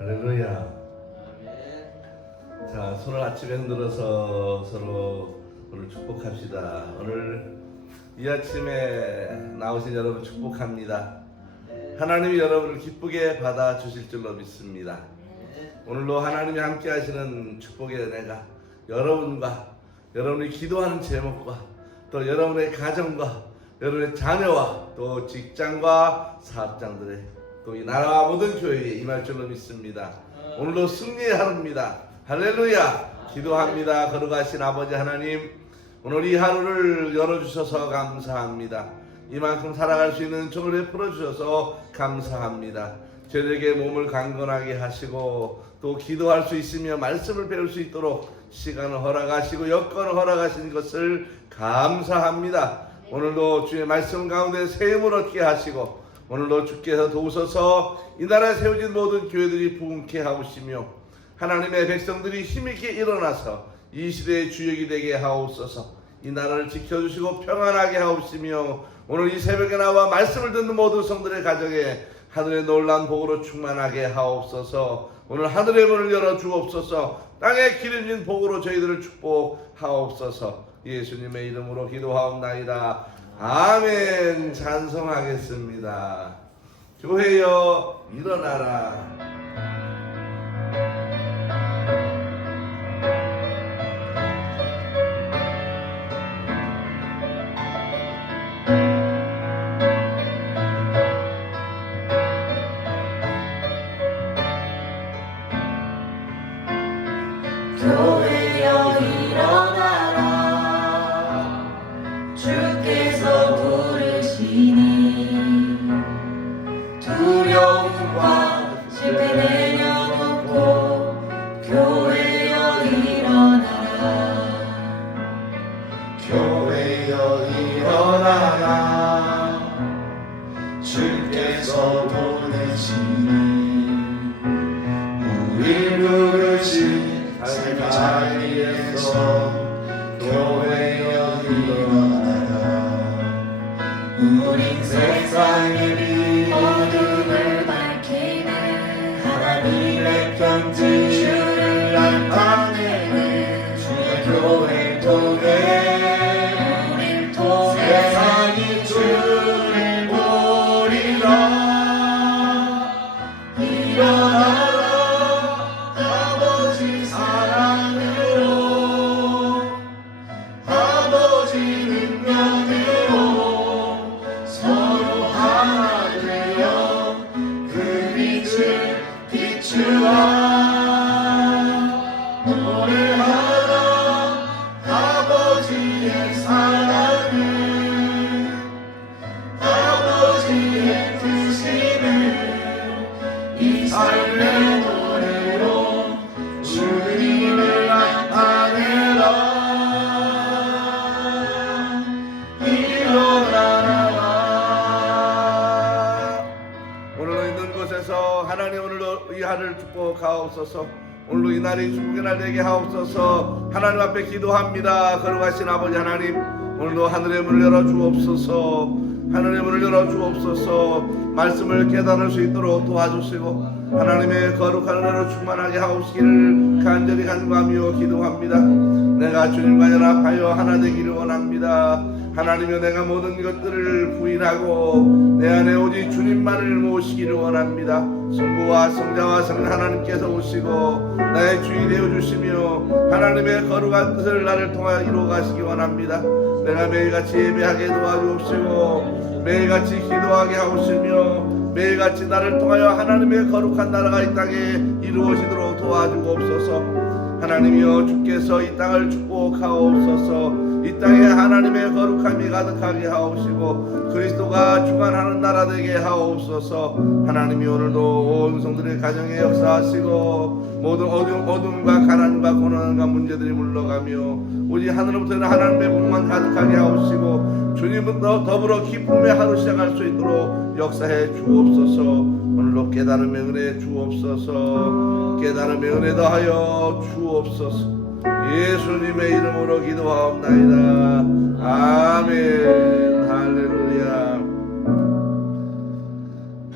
할렐루야. 자, 손을 아침에 흔들어서 서로 오늘 축복합시다. 오늘 이 아침에 나오신 여러분 축복합니다. 하나님이 여러분을 기쁘게 받아주실 줄로 믿습니다. 오늘도 하나님이 함께 하시는 축복의 은혜가 여러분과 여러분이 기도하는 제목과 또 여러분의 가정과 여러분의 자녀와 또 직장과 사업장들의 또 이 나라와 모든 교회에 임할 줄로 믿습니다. 오늘도 승리의 하루입니다. 할렐루야. 기도합니다. 거룩하신 아버지 하나님, 오늘 이 하루를 열어주셔서 감사합니다. 이만큼 살아갈 수 있는 종을 베풀어 주셔서 감사합니다. 저에게 몸을 강건하게 하시고 또 기도할 수 있으며 말씀을 배울 수 있도록 시간을 허락하시고 여건을 허락하신 것을 감사합니다. 오늘도 주의 말씀 가운데 새 힘을 얻게 하시고 오늘도 주께서 도우셔서 이 나라에 세워진 모든 교회들이 부흥케 하시며 하나님의 백성들이 힘있게 일어나서 이 시대의 주역이 되게 하옵소서. 이 나라를 지켜주시고 평안하게 하옵시며 오늘 이 새벽에 나와 말씀을 듣는 모든 성들의 가정에 하늘의 놀라운 복으로 충만하게 하옵소서. 오늘 하늘의 문을 열어 주옵소서. 땅에 기름진 복으로 저희들을 축복하옵소서. 예수님의 이름으로 기도하옵나이다. 아멘. 찬송하겠습니다. 교회여 일어나라. 교회여 일어나라. 주께서 부르시니 두려움과 실패 내려놓고 교회여 일어나라. 교회여 일어나라. 주께서 보내시니 우리 부르신 자리에서 교회여 일어나라. 우린 세상의 빛 어둠을 밝히네. 하나님의 편지 주를 나타내네. 주의 교회 통해 우릴 통해 세상이 주를 보리라. 일어나라. 아버지 사랑으로 아버지 능력으로 서로 하나 되어 그 빛을 비추어 노래하라. 아버지의 사랑을 아버지의 뜻임을 이 삶의 노래로 주님을 나타내라. 일어나라. 오늘도 있는 곳에서 하나님 오늘도 이 하루를 축복하옵소서. 오늘도 이 날이 축복의 날 되게 하옵소서. 하나님 앞에 기도합니다. 거룩하신 아버지 하나님, 오늘도 하늘의 문을 열어 주옵소서. 하늘의 문을 열어 주옵소서. 말씀을 깨달을 수 있도록 도와주시고 하나님의 거룩한 은혜로 충만하게 하옵시기를 간절히 간구하며 기도합니다. 내가 주님과 연합하여 하나 되기를 원합니다. 하나님여, 내가 모든 것들을 부인하고 내 안에 오직 주님만을 모시기를 원합니다. 성부와 성자와 성령 하나님께서 오시고 나의 주인이 되어주시며 하나님의 거룩한 뜻을 나를 통하여 이루어 가시기 원합니다. 내가 매일같이 예배하게 도와주옵시고 매일같이 기도하게 하옵시며 매일같이 나를 통하여 하나님의 거룩한 나라가 이 땅에 이루어지도록 도와주옵소서. 하나님이여, 주께서 이 땅을 축복하옵소서. 이 땅에 하나님의 거룩함이 가득하게 하옵시고 그리스도가 주관하는 나라 되게 하옵소서. 하나님이 오늘도 온 성들의 가정에 역사하시고 모든 어둠과 가난과 고난과 문제들이 물러가며 오직 하늘로부터는 하나님의 복만 가득하게 하옵시고 주님은 더불어 기쁨의 하루 시작할 수 있도록 역사해 주옵소서. 오늘도 깨달음의 은혜 주옵소서. 깨달음의 은혜 더하여 주옵소서. 예수님의 이름으로 기도하옵나이다. 아멘. 할렐루야.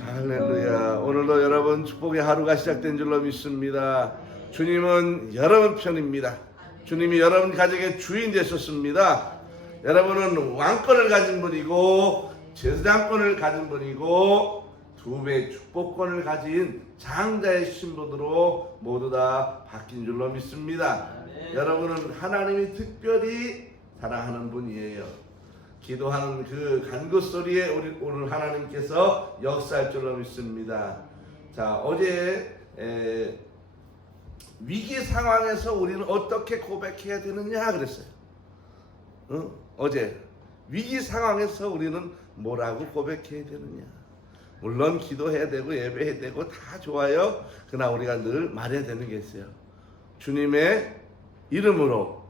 할렐루야. 오늘도 여러분 새로운 축복의 하루가 시작된 줄로 믿습니다. 주님은 여러분 편입니다. 주님이 여러분 가정의 주인 되셨습니다. 여러분은 왕권을 가진 분이고 제사장권을 가진 분이고 2배의 축복권을 가진 장자의 신분으로 모두 다 바뀐 줄로 믿습니다. 여러분은 하나님이 특별히 사랑하는 분이에요. 기도하는 그 간구 소리에 오늘 하나님께서 역사할 줄로 믿습니다. 자, 어제 위기 상황에서 우리는 어떻게 고백해야 되느냐 그랬어요. 어제 위기 상황에서 우리는 뭐라고 고백해야 되느냐. 물론 기도해야 되고 예배해야 되고 다 좋아요. 그러나 우리가 늘 말해야 되는 게 있어요. 주님의 이름으로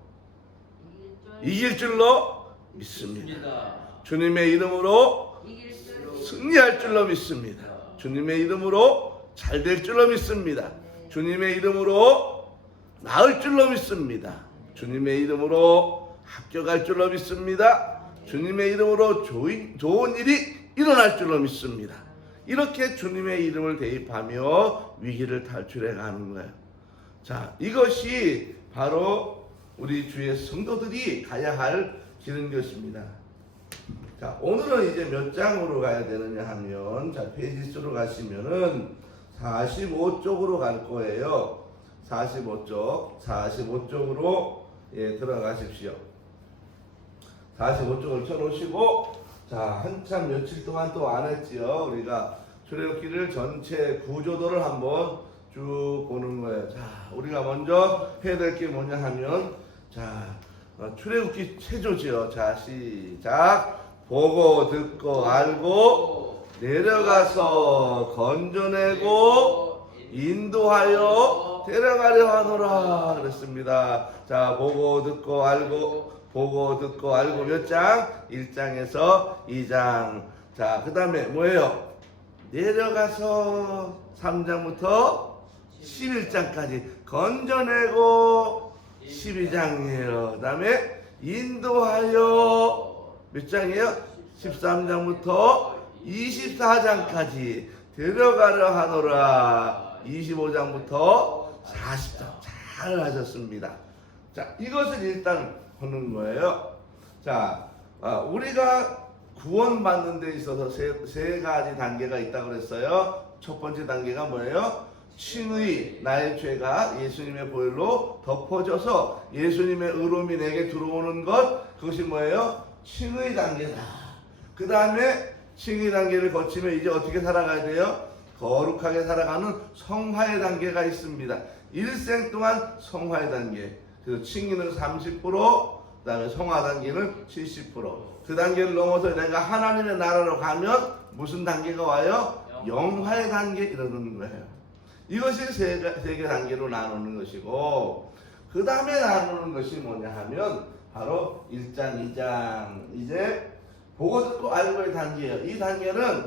이길 줄로 믿습니다. 주님의 이름으로 승리할 줄로 믿습니다. 주님의 이름으로 잘 될 줄로 믿습니다. 주님의 이름으로 나을 줄로 믿습니다. 주님의 이름으로 합격할 줄로 믿습니다. 주님의 이름으로 좋은 일이 일어날 줄로 믿습니다. 이렇게 주님의 이름을 대입하며 위기를 탈출해 가는 거예요. 자, 이것이 바로 우리 주의 성도들이 가야 할 길인 것입니다. 자, 오늘은 이제 몇 장으로 가야 되느냐 하면, 자, 페이지 수로 가시면은 45쪽으로 갈 거예요. 45쪽으로 들어가십시오. 45쪽을 쳐놓으시고, 자, 한참 며칠 동안 또 안 했지요. 우리가 출애굽기를 전체 구조도를 한번 쭉 보는 거예요. 자, 우리가 먼저 해야 될 게 뭐냐 하면, 자, 출애굽기 체조지요. 자, 시작. 보고 듣고 알고 내려가서 건져내고 인도하여 데려가려 하노라 그랬습니다. 자, 보고 듣고 알고 몇 장? 1장에서 2장. 자, 그 다음에 뭐예요? 내려가서 3장부터 11장까지 건져내고 12장이에요. 그 다음에 인도하여 몇 장이에요? 13장부터 24장까지 데려가려 하노라. 25장부터 40장. 잘 하셨습니다. 자, 이것을 일단 보는 거예요. 자, 우리가 구원받는 데 있어서 세 가지 단계가 있다고 그랬어요. 첫 번째 단계가 뭐예요? 칭의, 나의 죄가 예수님의 보혈로 덮어져서 예수님의 의로움이 내게 들어오는 것, 그것이 뭐예요? 칭의 단계다. 그 다음에 칭의 단계를 거치면 이제 어떻게 살아가야 돼요? 거룩하게 살아가는 성화의 단계가 있습니다. 일생 동안 성화의 단계. 그래서 칭의는 30%, 그 다음에 성화 단계는 70%. 그 단계를 넘어서 내가 하나님의 나라로 가면 무슨 단계가 와요? 영화의 단계 이러는 거예요. 이것이 세 개 단계로 나누는 것이고, 그 다음에 나누는 것이 뭐냐 하면 바로 1장, 2장. 이제 보고 듣고 알고의 단계예요. 이 단계는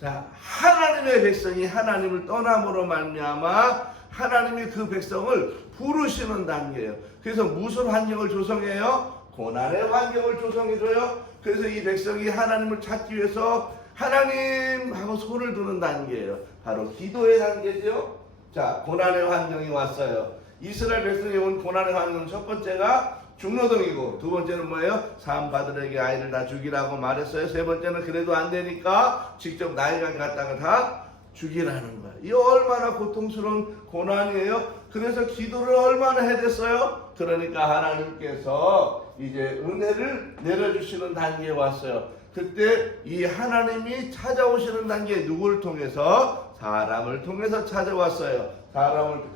자, 하나님의 백성이 하나님을 떠남으로 말미암아 하나님이 그 백성을 부르시는 단계예요. 그래서 무슨 환경을 조성해요? 고난의 환경을 조성해줘요. 그래서 이 백성이 하나님을 찾기 위해서 하나님하고 손을 드는 단계예요. 바로 기도의 단계죠. 자, 고난의 환경이 왔어요. 이스라엘 백성이 온 고난의 환경은 첫 번째가 중노동이고, 두 번째는 뭐예요? 사람바들에게 아이를 다 죽이라고 말했어요. 세 번째는 그래도 안 되니까 직접 나일강에 갔다가 다 죽이라는 거예요. 이 얼마나 고통스러운 고난이에요. 그래서 기도를 얼마나 해댔어요. 그러니까 하나님께서 이제 은혜를 내려주시는 단계에 왔어요. 그때 이 하나님이 찾아오시는 단계, 누구를 통해서? 사람을 통해서 찾아왔어요.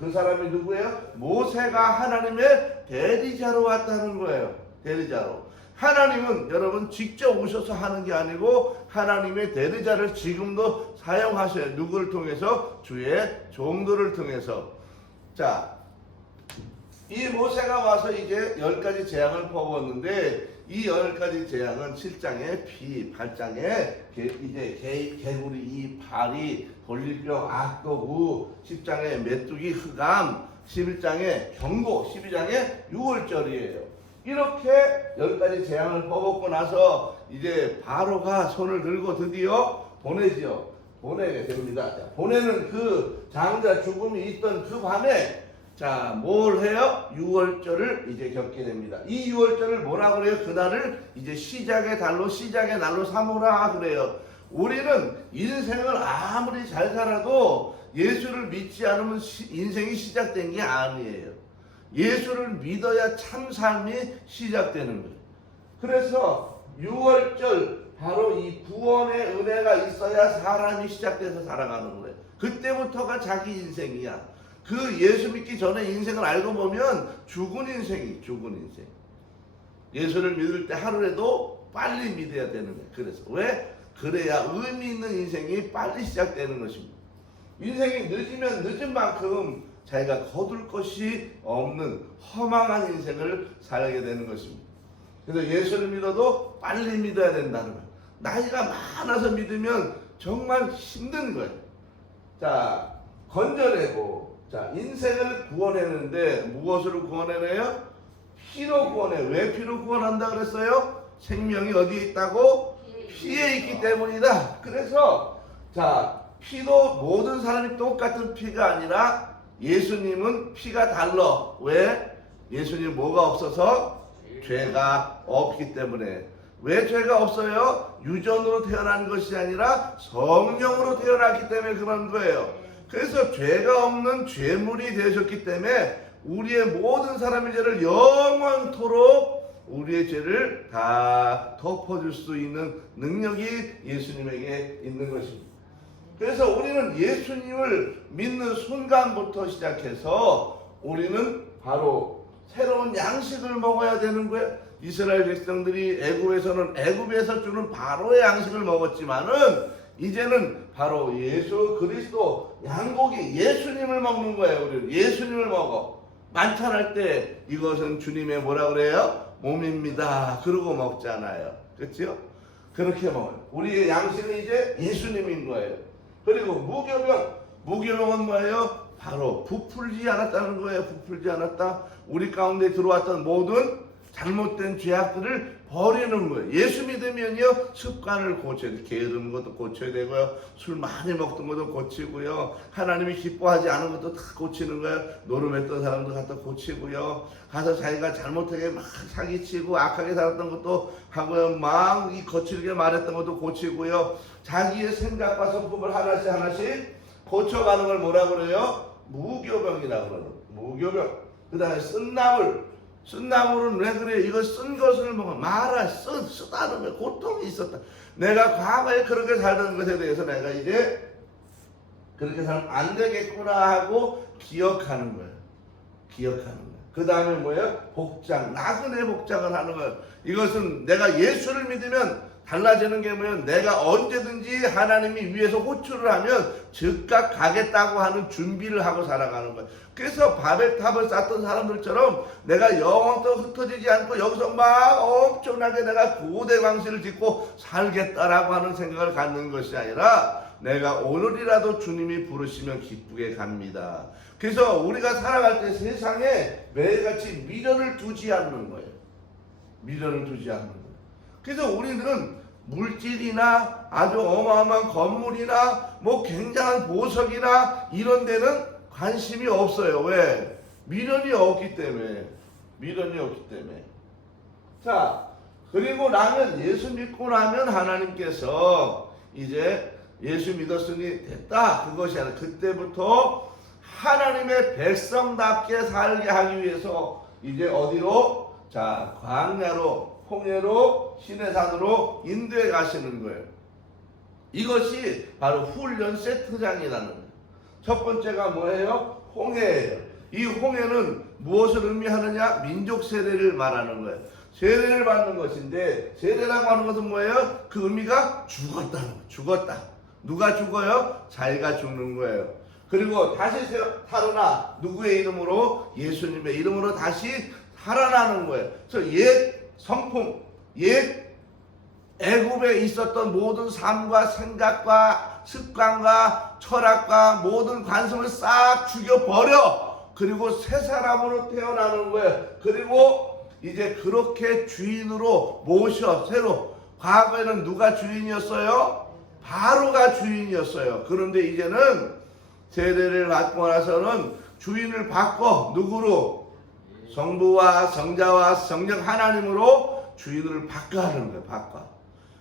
그 사람이 누구예요? 모세가 하나님의 대리자로 왔다는 거예요. 대리자로. 하나님은 여러분 직접 오셔서 하는 게 아니고 하나님의 대리자를 지금도 사용하셔요. 누구를 통해서? 주의 종들을 통해서. 자, 이 모세가 와서 이제 10가지 재앙을 퍼부었는데, 이 10가지 재앙은 7장에 피, 8장에 이제 개구리 이 파리, 돌리병, 악도구, 10장에 메뚜기, 흑암, 11장에 경고, 12장에 6월절이에요. 이렇게 10가지 재앙을 퍼붓고 나서 이제 바로가 손을 들고 드디어 보내지요. 보내게 됩니다. 자, 보내는 그 장자 죽음이 있던 그 밤에 자, 뭘 해요? 유월절을 이제 겪게 됩니다. 이 유월절을 뭐라 그래요? 그날을 이제 시작의 날로 삼으라 그래요. 우리는 인생을 아무리 잘 살아도 예수를 믿지 않으면 인생이 시작된 게 아니에요. 예수를 믿어야 참 삶이 시작되는 거예요. 그래서 유월절 바로 이 구원의 은혜가 있어야 사람이 시작돼서 살아가는 거예요. 그때부터가 자기 인생이야. 그 예수 믿기 전에 인생을 알고 보면 죽은 인생. 예수를 믿을 때 하루라도 빨리 믿어야 되는 거예요. 그래서 왜? 그래야 의미 있는 인생이 빨리 시작되는 것입니다. 인생이 늦으면 늦은 만큼 자기가 거둘 것이 없는 허망한 인생을 살게 되는 것입니다. 그래서 예수를 믿어도 빨리 믿어야 된다는 거예요. 나이가 많아서 믿으면 정말 힘든 거예요. 자, 건져내고 자, 인생을 구원했는데 무엇으로 구원해내요? 피로 구원해. 왜 피로 구원한다 그랬어요? 생명이 어디에 있다고? 피에 있기 때문이다. 그래서 자, 피도 모든 사람이 똑같은 피가 아니라 예수님은 피가 달라. 왜? 예수님 뭐가 없어서? 죄가 없기 때문에. 왜 죄가 없어요? 유전으로 태어난 것이 아니라 성령으로 태어났기 때문에 그런 거예요. 그래서 죄가 없는 죄물이 되셨기 때문에 우리의 모든 사람의 죄를 영원토록 우리의 죄를 다 덮어줄 수 있는 능력이 예수님에게 있는 것입니다. 그래서 우리는 예수님을 믿는 순간부터 시작해서 우리는 바로 새로운 양식을 먹어야 되는 거예요. 이스라엘 백성들이 애굽에서 주는 바로의 양식을 먹었지만은 이제는 바로 예수 그리스도 양고기 예수님을 먹는 거예요. 우리는 예수님을 먹어. 만찬할 때 이것은 주님의 뭐라 그래요? 몸입니다. 그러고 먹잖아요. 그렇죠? 그렇게 먹어요. 우리의 양식은 이제 예수님인 거예요. 그리고 무교병은 뭐예요? 바로 부풀지 않았다는 거예요. 부풀지 않았다. 우리 가운데 들어왔던 모든 잘못된 죄악들을 버리는 거예요. 예수 믿으면요 습관을 고쳐야 돼요. 게으른 것도 고쳐야 되고요. 술 많이 먹던 것도 고치고요. 하나님이 기뻐하지 않은 것도 다 고치는 거예요. 노름했던 사람도 갖다 고치고요. 가서 자기가 잘못하게 막 사기치고 악하게 살았던 것도 하고요. 막 이 거칠게 말했던 것도 고치고요. 자기의 생각과 성품을 하나씩 고쳐가는 걸 뭐라 그래요? 무교병이라고 그러는 거예요. 무교병. 그 다음에 쓴나물은 왜 그래요? 이거 쓴 것을 먹어. 쓰다는 거예요. 고통이 있었다. 내가 과거에 그렇게 살던 것에 대해서 내가 이제 그렇게 살면 안 되겠구나 하고 기억하는 거예요. 그 다음에 뭐예요? 복장. 나그네 복장을 하는 거예요. 이것은 내가 예수를 믿으면 달라지는 게 뭐예요? 내가 언제든지 하나님이 위에서 호출을 하면 즉각 가겠다고 하는 준비를 하고 살아가는 거예요. 그래서 바벨탑을 쌓던 사람들처럼 내가 영원토록 흩어지지 않고 여기서 막 엄청나게 내가 고대 광실을 짓고 살겠다라고 하는 생각을 갖는 것이 아니라 내가 오늘이라도 주님이 부르시면 기쁘게 갑니다. 그래서 우리가 살아갈 때 세상에 매일같이 미련을 두지 않는 거예요. 그래서 우리는 물질이나 아주 어마어마한 건물이나 뭐 굉장한 보석이나 이런 데는 관심이 없어요. 왜? 미련이 없기 때문에. 자, 그리고 나면 예수 믿고 나면 하나님께서 이제 예수 믿었으니 됐다. 그것이 아니라 그때부터 하나님의 백성답게 살게 하기 위해서 이제 어디로? 자, 광야로, 홍해로, 시내산으로 인도해 가시는 거예요. 이것이 바로 훈련 세트장이라는 거예요. 첫 번째가 뭐예요? 홍해예요. 이 홍해는 무엇을 의미하느냐? 민족 세례를 말하는 거예요. 세례를 받는 것인데 세례라고 하는 것은 뭐예요? 그 의미가 죽었다는 거예요. 죽었다. 누가 죽어요? 자기가 죽는 거예요. 그리고 다시 살아나. 누구의 이름으로? 예수님의 이름으로 다시 살아나는 거예요. 그래서 옛 성품, 옛 애굽에 있었던 모든 삶과 생각과 습관과 철학과 모든 관성을 싹 죽여버려. 그리고 새 사람으로 태어나는 거예요. 그리고 이제 그렇게 주인으로 모셔 새로. 과거에는 누가 주인이었어요? 바로가 주인이었어요. 그런데 이제는 세례를 받고 나서는 주인을 바꿔 누구로? 성부와 성자와 성령 하나님으로 주인을 바꿔하는 거예요. 바꿔.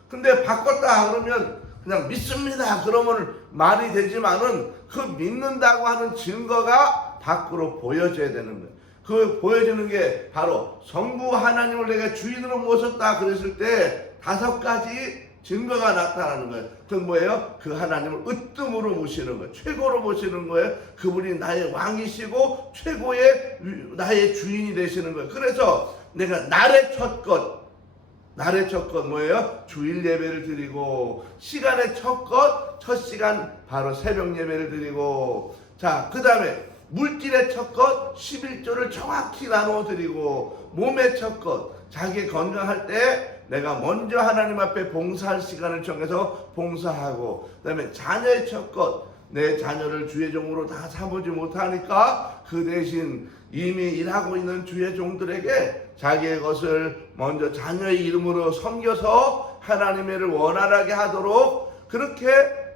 근데 바꿨다 그러면 그냥 믿습니다 그러면 말이 되지만은 그 믿는다고 하는 증거가 밖으로 보여져야 되는 거예요. 그 보여지는 게 바로 성부 하나님을 내가 주인으로 모셨다 그랬을 때 5가지 증거가 나타나는 거예요. 그건 뭐예요? 그 하나님을 으뜸으로 모시는 거예요. 최고로 모시는 거예요. 그분이 나의 왕이시고 최고의 나의 주인이 되시는 거예요. 그래서 내가 날의 첫 것 뭐예요? 주일 예배를 드리고 시간의 첫 시간 바로 새벽 예배를 드리고 자 그 다음에 물질의 첫 것 11조를 정확히 나누어 드리고 몸의 첫 것 자기 건강할 때 내가 먼저 하나님 앞에 봉사할 시간을 정해서 봉사하고 그 다음에 자녀의 첫 것 내 자녀를 주의 종으로 다 삼지 못하니까 그 대신 이미 일하고 있는 주의 종들에게 자기의 것을 먼저 자녀의 이름으로 섬겨서 하나님의 를 원활하게 하도록 그렇게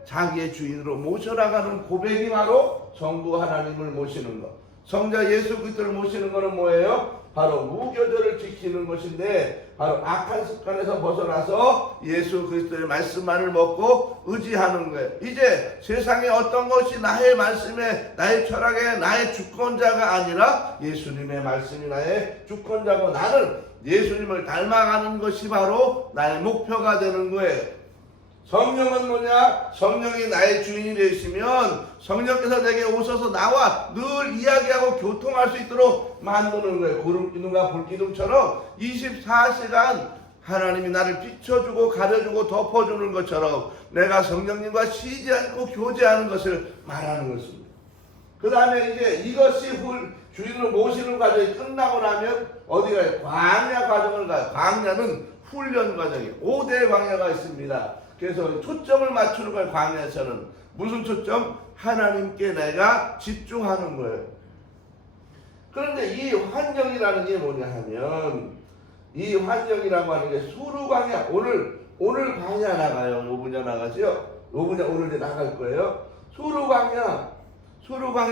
자기의 주인으로 모셔나가는 고백이 바로 성부 하나님을 모시는 것. 성자 예수 그리스도를 모시는 것은 뭐예요? 바로 무교절을 지키는 것인데 바로 악한 습관에서 벗어나서 예수 그리스도의 말씀만을 먹고 의지하는 거예요. 이제 세상에 어떤 것이 나의 말씀에 나의 철학에 나의 주권자가 아니라 예수님의 말씀이 나의 주권자고 나는 예수님을 닮아가는 것이 바로 나의 목표가 되는 거예요. 성령은 뭐냐? 성령이 나의 주인이 되시면 성령께서 내게 오셔서 나와 늘 이야기하고 교통할 수 있도록 만드는 거예요. 구름기둥과 불기둥처럼 24시간 하나님이 나를 비춰주고 가려주고 덮어주는 것처럼 내가 성령님과 쉬지 않고 교제하는 것을 말하는 것입니다. 그 다음에 이제 이것이 주인으로 모시는 과정이 끝나고 나면 어디 가요? 광야 과정을 가요. 광야는 훈련 과정이에요. 5대 광야가 있습니다. 그래서 초점을 맞추는 거예요. 광야에서는 무슨 초점? 하나님께 내가 집중하는 거예요. 그런데 이 환경이라는 게 뭐냐 하면 이 환경이라고 하는 게 수루광야 오늘 광야 나가요. 요분야 나가죠. 요분야 오늘 이제 나갈 거예요. 수루광야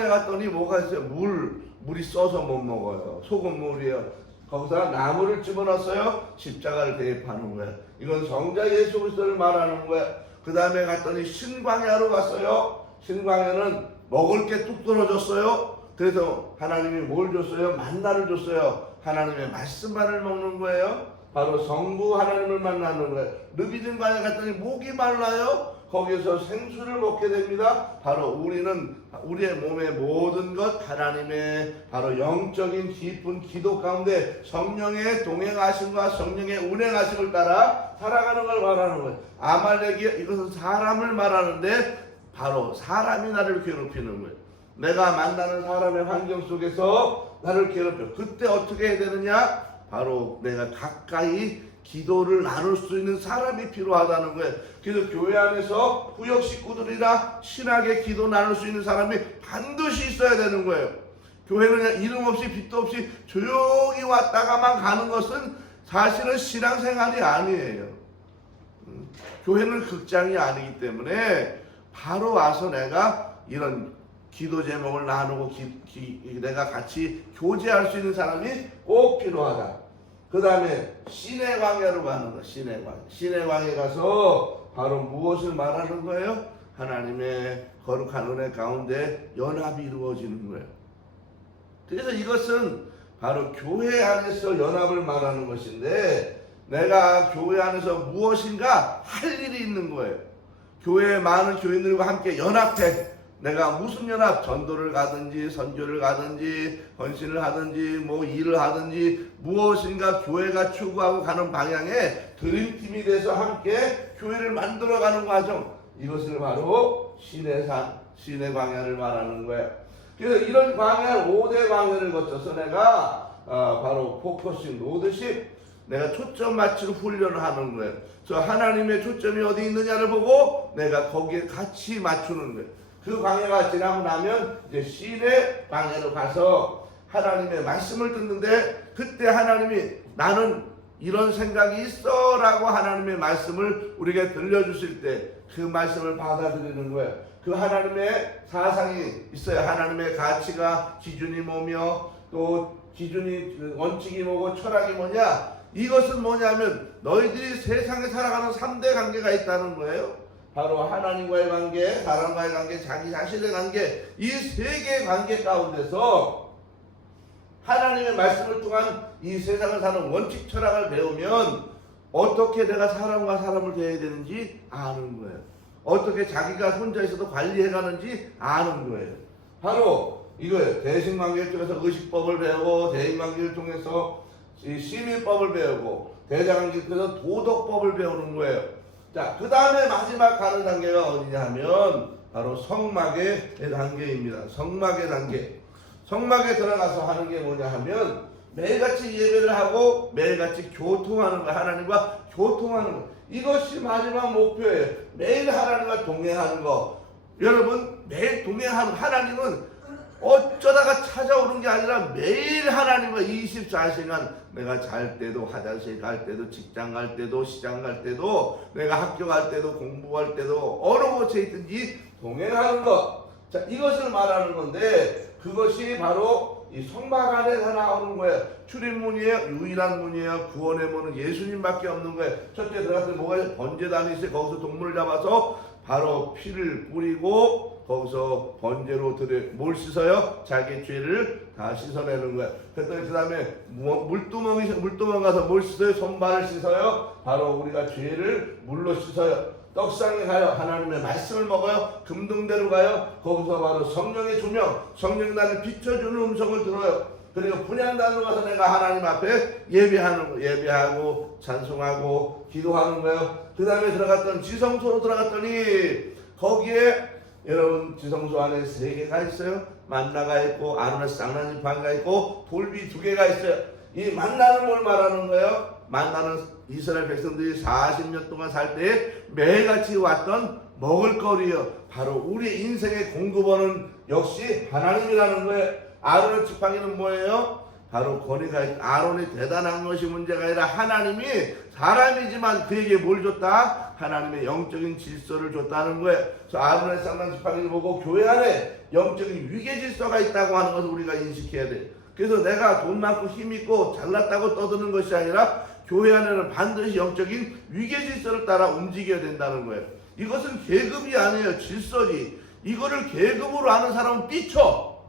갔더니 뭐가 있어요? 물이 써서 못 먹어요. 소금물이에요. 거기서 나무를 집어넣었어요. 십자가를 대입하는 거예요. 이건 성자 예수 그리스도를 말하는 거예요. 그 다음에 갔더니 신광야로 갔어요. 신광야는 먹을 게 뚝 떨어졌어요. 그래서 하나님이 뭘 줬어요? 만나를 줬어요. 하나님의 말씀만을 먹는 거예요. 바로 성부 하나님을 만나는 거예요. 르비딘 광야 갔더니 목이 말라요. 거기서 생수를 먹게 됩니다. 바로 우리의 몸의 모든 것 하나님의 바로 영적인 깊은 기도 가운데 성령의 동행하심과 성령의 운행하심을 따라 살아가는 걸 말하는 거예요. 아말렉이 이것은 사람을 말하는데 바로 사람이 나를 괴롭히는 거예요. 내가 만나는 사람의 환경 속에서 나를 괴롭혀. 그때 어떻게 해야 되느냐? 바로 내가 가까이 기도를 나눌 수 있는 사람이 필요하다는 거예요. 그래서 교회 안에서 구역 식구들이나 친하게 기도 나눌 수 있는 사람이 반드시 있어야 되는 거예요. 교회는 그냥 이름 없이 빚도 없이 조용히 왔다가만 가는 것은 사실은 신앙생활이 아니에요. 교회는 극장이 아니기 때문에 바로 와서 내가 이런 기도 제목을 나누고 내가 같이 교제할 수 있는 사람이 꼭 필요하다. 그 다음에 신의 광야로 가는 거예요. 신의 광야에 가서 바로 무엇을 말하는 거예요? 하나님의 거룩한 은혜 가운데 연합이 이루어지는 거예요. 그래서 이것은 바로 교회 안에서 연합을 말하는 것인데 내가 교회 안에서 무엇인가 할 일이 있는 거예요. 교회에 많은 교인들과 함께 연합해. 내가 무슨 연합? 전도를 가든지 선교를 가든지 헌신을 하든지 뭐 일을 하든지 무엇인가 교회가 추구하고 가는 방향에 드림팀이 돼서 함께 교회를 만들어가는 과정, 이것을 바로 신의 광야를 말하는 거예요. 그래서 이런 광야 5대 광야를 거쳐서 내가 바로 포커싱 로드십, 내가 초점 맞추는 훈련을 하는 거예요. 저 하나님의 초점이 어디 있느냐를 보고 내가 거기에 같이 맞추는 거예요. 그 광야가 지나고 나면 이제 신의 광야로 가서 하나님의 말씀을 듣는데 그때 하나님이 나는 이런 생각이 있어 라고 하나님의 말씀을 우리에게 들려주실 때 그 말씀을 받아들이는 거예요. 그 하나님의 사상이 있어요. 하나님의 가치가 기준이 뭐며 또 기준이 원칙이 뭐고 철학이 뭐냐. 이것은 뭐냐면 너희들이 세상에 살아가는 3대 관계가 있다는 거예요. 바로 하나님과의 관계, 사람과의 관계, 자기 자신의 관계, 이 3개의 관계 가운데서 하나님의 말씀을 통한 이 세상을 사는 원칙 철학을 배우면 어떻게 내가 사람과 사람을 대해야 되는지 아는 거예요. 어떻게 자기가 혼자 있어도 관리해 가는지 아는 거예요. 바로 이거예요. 대신관계를 통해서 의식법을 배우고, 대인관계를 통해서 시민법을 배우고, 대자관계를 통해서 도덕법을 배우는 거예요. 자, 그 다음에 마지막 가는 단계가 어디냐 하면 바로 성막의 단계입니다. 성막의 단계. 성막에 들어가서 하는 게 뭐냐 하면 매일같이 예배를 하고 매일같이 교통하는 거, 하나님과 교통하는 거. 이것이 마지막 목표예요. 매일 하나님과 동행하는 거. 여러분, 매일 동행하는 하나님은 어쩌다가 찾아오는 게 아니라 매일 하나님과 24시간 내가 잘 때도, 화장실 갈 때도, 직장 갈 때도, 시장 갈 때도, 내가 학교 갈 때도, 공부할 때도 어느 곳에 있든지 동행하는 것. 자, 이것을 말하는 건데 그것이 바로 이 성막 안에서 나오는 거예요. 출입문이에요. 유일한 문이에요. 구원의 문은 예수님밖에 없는 거예요. 첫째 들어갔을 때 뭐가 있어요? 번제단이 있어요. 거기서 동물을 잡아서 바로 피를 뿌리고 거기서 번제로 뭘 씻어요? 자기 죄를 다 씻어내는 거예요. 그랬더니 그 다음에 물두멍 가서 뭘 씻어요? 손발을 씻어요. 바로 우리가 죄를 물로 씻어요. 떡상에 가요. 하나님의 말씀을 먹어요. 금등대로 가요. 거기서 바로 성령의 조명, 성령이 나를 비춰주는 음성을 들어요. 그리고 분향단으로 가서 내가 하나님 앞에 예배하고 찬송하고 기도하는 거예요. 그 다음에 들어갔던 지성소로 들어갔더니 거기에 여러분 지성소 안에 3개가 있어요. 만나가 있고 아론의 쌍난지팡이가 있고 돌비 2개가 있어요. 이 만나는 뭘 말하는 거예요? 만나는 이스라엘 백성들이 40년 동안 살 때 매일같이 왔던 먹을거리요. 바로 우리 인생의 공급원은 역시 하나님이라는 거예요. 아론의 지팡이는 뭐예요? 바로 권위가 있다. 아론이 대단한 것이 문제가 아니라 하나님이 사람이지만 그에게 뭘 줬다? 하나님의 영적인 질서를 줬다는 거예요. 그래서 아론의 쌍난 지팡이를 보고 교회 안에 영적인 위계 질서가 있다고 하는 것을 우리가 인식해야 돼요. 그래서 내가 돈 많고 힘 있고 잘났다고 떠드는 것이 아니라 교회 안에는 반드시 영적인 위계 질서를 따라 움직여야 된다는 거예요. 이것은 계급이 아니에요. 질서지. 이거를 계급으로 아는 사람은 삐쳐.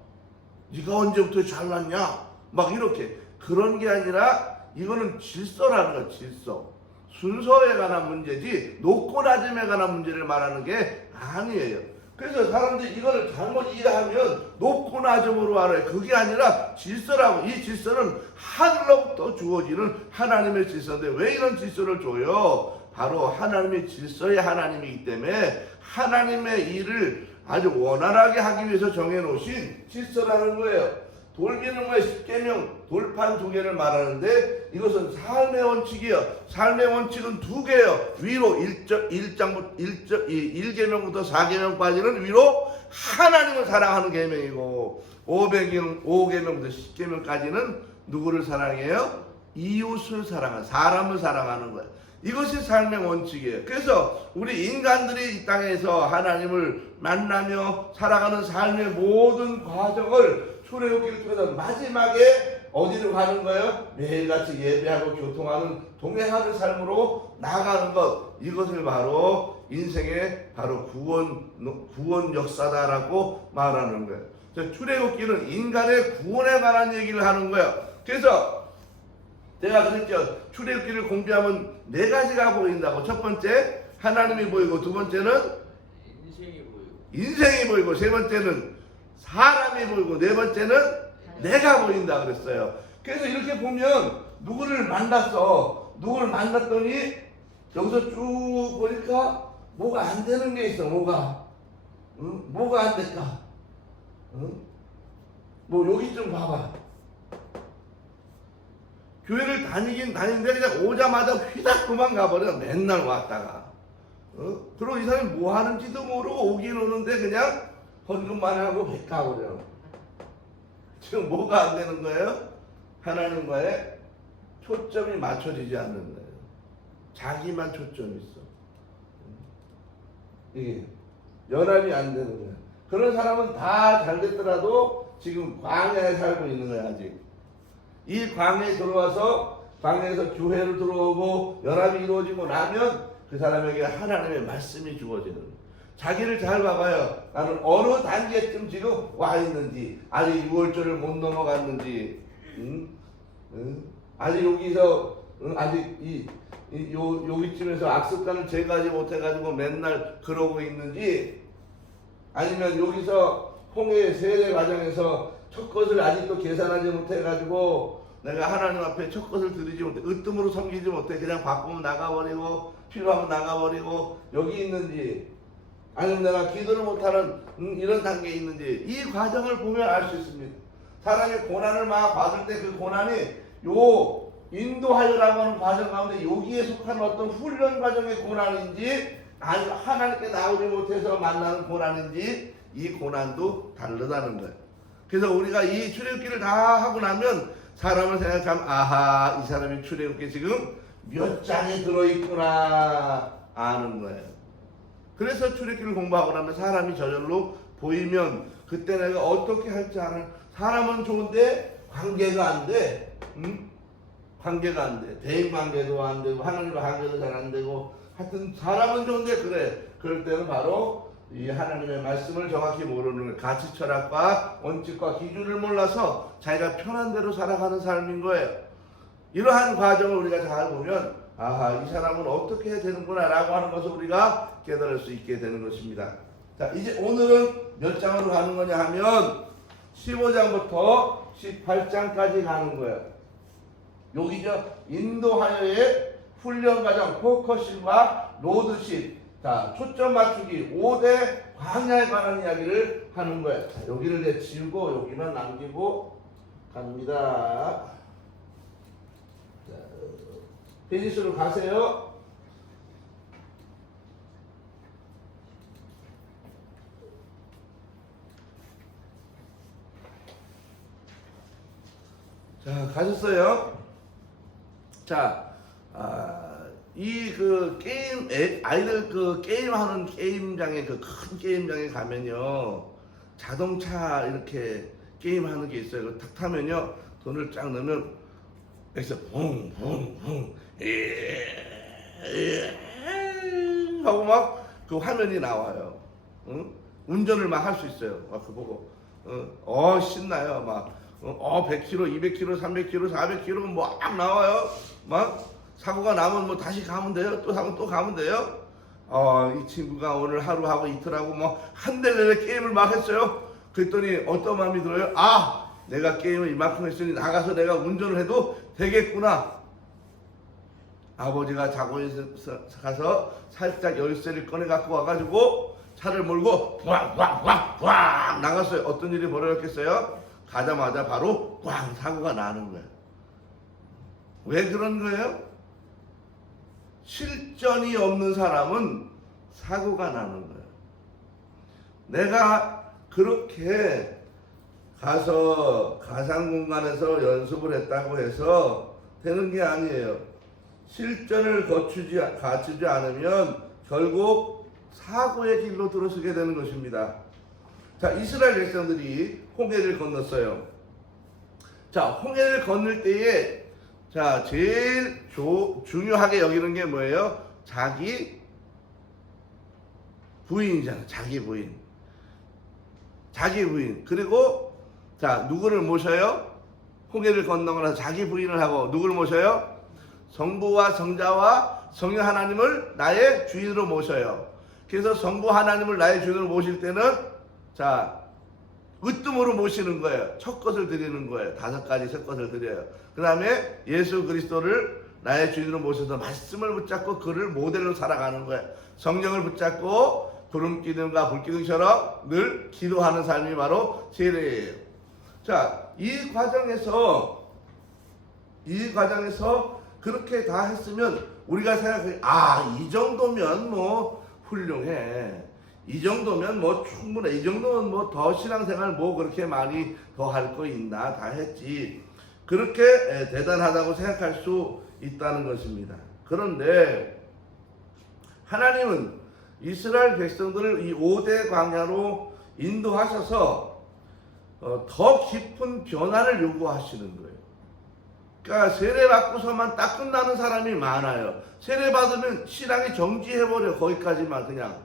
네가 언제부터 잘났냐? 막 이렇게. 그런 게 아니라 이거는 질서라는 거예요. 질서. 순서에 관한 문제지 높고 낮음에 관한 문제를 말하는 게 아니에요. 그래서 사람들이 이거를 잘못 이해하면 높고 낮음으로 알아요. 그게 아니라 질서라고. 이 질서는 하늘로부터 주어지는 하나님의 질서인데 왜 이런 질서를 줘요? 바로 하나님의 질서의 하나님이기 때문에 하나님의 일을 아주 원활하게 하기 위해서 정해놓으신 질서라는 거예요. 돌기는 왜 10계명 돌판 2개를 말하는데 이것은 삶의 원칙이에요. 삶의 원칙은 2개예요. 위로 1계명부터 4계명까지는 위로 하나님을 사랑하는 계명이고 5계명부터 10계명까지는 누구를 사랑해요? 이웃을 사랑하는, 사람을 사랑하는 거예요. 이것이 삶의 원칙이에요. 그래서 우리 인간들이 이 땅에서 하나님을 만나며 살아가는 삶의 모든 과정을 출애굽기를 통해서 마지막에 어디로 가는 거예요? 매일같이 예배하고 교통하는 동행하는 삶으로 나아가는 것. 이것을 바로 인생의 바로 구원 역사다라고 말하는 거예요. 출애굽기는 인간의 구원에 관한 얘기를 하는 거예요. 그래서 제가 그랬죠. 출애굽기를 공부하면 4가지가 보인다고. 첫 번째 하나님이 보이고, 두 번째는 인생이 보이고, 세 번째는 사람이 보이고, 네 번째는 내가 보인다 그랬어요. 그래서 이렇게 보면 누구를 만났더니 여기서 쭉 보니까 뭐가 안 되는 게 있어. 뭐가 안 될까? 뭐 여기 좀 봐봐. 교회를 다니긴 다니는데 그냥 오자마자 휘dak 도망가버려. 맨날 왔다가 그리고 이 사람이 뭐 하는지도 모르고 오긴 오는데 그냥 헌금만 하고 배 가버려. 지금 뭐가 안 되는 거예요? 하나님과의 초점이 맞춰지지 않는 거예요. 자기만 초점이 있어. 이게 연합이 안 되는 거야. 그런 사람은 다 잘 됐더라도 지금 광야에 살고 있는 거야. 아직 이 광야에 들어와서 광야에서 교회를 들어오고 연합이 이루어지고 나면 그 사람에게 하나님의 말씀이 주어지는 거예요. 자기를 잘 봐봐요. 나는 어느 단계쯤 지금 와 있는지, 아직 6월절을 못 넘어갔는지, 아직 여기서 아직 여기쯤에서 악습관을 제거하지 못해가지고 맨날 그러고 있는지, 아니면 여기서 홍해 세례 과정에서 첫 것을 아직도 계산하지 못해가지고 내가 하나님 앞에 첫 것을 드리지 못해, 으뜸으로 섬기지 못해, 그냥 바쁘면 나가버리고 필요하면 나가버리고 여기 있는지, 아니면 내가 기도를 못하는 이런 단계에 있는지, 이 과정을 보면 알 수 있습니다. 사람이 고난을 막 받을 때 그 고난이 요 인도하여라고 하는 과정 가운데 여기에 속한 어떤 훈련 과정의 고난인지, 아니면 하나님께 나오지 못해서 만나는 고난인지, 이 고난도 다르다는 거예요. 그래서 우리가 이 출애굽기를 다 하고 나면 사람을 생각하면 아하, 이 사람이 출애굽기 지금 몇 장에 들어있구나 아는 거예요. 그래서 출애굽기를 공부하고 나면 사람이 저절로 보이면 그때 내가 어떻게 할지 알아. 사람은 좋은데 관계가 안 돼. 관계가 안 돼. 대인 관계도 안 되고 하나님과 관계도 잘 안 되고, 하여튼 사람은 좋은데 그래. 그럴 때는 바로 이 하나님의 말씀을 정확히 모르는 가치 철학과 원칙과 기준을 몰라서 자기가 편한 대로 살아가는 삶인 거예요. 이러한 과정을 우리가 잘 보면 아하, 이 사람은 어떻게 해야 되는구나 라고 하는 것을 우리가 깨달을 수 있게 되는 것입니다. 자, 이제 오늘은 몇 장으로 가는 거냐 하면 15장부터 18장까지 가는 거예요. 여기죠. 인도하여의 훈련 과정, 포커싱과 로드십. 자, 초점 맞추기 5대 광야에 관한 이야기를 하는 거예요. 자, 여기를 이제 지우고 여기만 남기고 갑니다. 자, 페이지수로 가세요. 자, 가셨어요. 자, 이 그 게임, 아이들 그 게임하는 게임장에, 그 큰 게임장에 가면요, 자동차 이렇게 게임하는 게 있어요. 그거 탁 타면요, 돈을 쫙 넣으면 여기서 붕붕붕 하고 막 그 화면이 나와요. 응? 운전을 막 할 수 있어요. 막 그거 보고 신나요. 막 100km, 200km, 300km, 400km 막 나와요. 막 사고가 나면 뭐 다시 가면 돼요. 또 사고 또 가면 돼요. 이 친구가 오늘 하루하고 이틀하고 뭐 한 달 내내 게임을 막 했어요. 그랬더니 어떤 마음이 들어요? 아, 내가 게임을 이만큼 했으니 나가서 내가 운전을 해도 되겠구나. 아버지가 자고에서 가서 살짝 열쇠를 꺼내 갖고 와가지고 차를 몰고 꽝꽝꽝꽝 나갔어요. 어떤 일이 벌어졌겠어요? 가자마자 바로 꽝 사고가 나는 거예요. 왜 그런 거예요? 실전이 없는 사람은 사고가 나는 거예요. 내가 그렇게 가서 가상 공간에서 연습을 했다고 해서 되는 게 아니에요. 실전을 갖추지 않으면 결국 사고의 길로 들어서게 되는 것입니다. 자, 이스라엘 백성들이 홍해를 건넜어요. 자, 홍해를 건널 때에 자, 제일 중요하게 여기는 게 뭐예요? 자기 부인이잖아. 자기 부인. 자기 부인. 그리고 자, 누구를 모셔요? 홍해를 건너고 나서 자기 부인을 하고 누구를 모셔요? 성부와 성자와 성령 하나님을 나의 주인으로 모셔요. 그래서 성부 하나님을 나의 주인으로 모실 때는 자, 으뜸으로 모시는 거예요. 첫 것을 드리는 거예요. 5가지 첫 것을 드려요. 그 다음에 예수 그리스도를 나의 주인으로 모셔서 말씀을 붙잡고 그를 모델로 살아가는 거예요. 성령을 붙잡고 구름기둥과 불기둥처럼 늘 기도하는 삶이 바로 세례예요. 자, 이 과정에서 그렇게 다 했으면 우리가 생각해, 이 정도면 뭐 훌륭해. 이 정도면 뭐 충분해. 이 정도면 뭐 더 신앙생활 뭐 그렇게 많이 더 할 거 있나? 다 했지. 그렇게 대단하다고 생각할 수 있다는 것입니다. 그런데 하나님은 이스라엘 백성들을 이 5대 광야로 인도하셔서 더 깊은 변화를 요구하시는 거예요. 그러니까 세례받고서만 딱 끝나는 사람이 많아요. 세례받으면 신앙이 정지해버려. 거기까지만 그냥.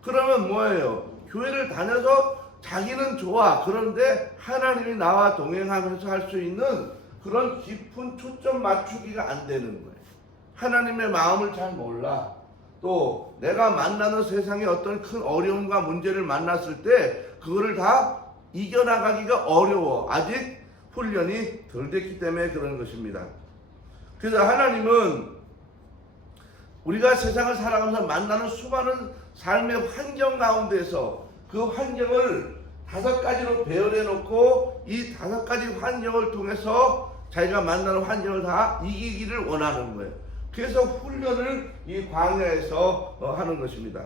그러면 뭐예요? 교회를 다녀서 자기는 좋아. 그런데 하나님이 나와 동행하면서 할 수 있는 그런 깊은 초점 맞추기가 안 되는 거예요. 하나님의 마음을 잘 몰라. 또 내가 만나는 세상에 어떤 큰 어려움과 문제를 만났을 때 그거를 다 이겨나가기가 어려워. 아직 훈련이 덜 됐기 때문에 그런 것입니다. 그래서 하나님은 우리가 세상을 살아가면서 만나는 수많은 삶의 환경 가운데서 그 환경을 5가지로 배열해 놓고 이 5가지 환경을 통해서 자기가 만나는 환경을 다 이기기를 원하는 거예요. 그래서 훈련을 이 광야에서 하는 것입니다.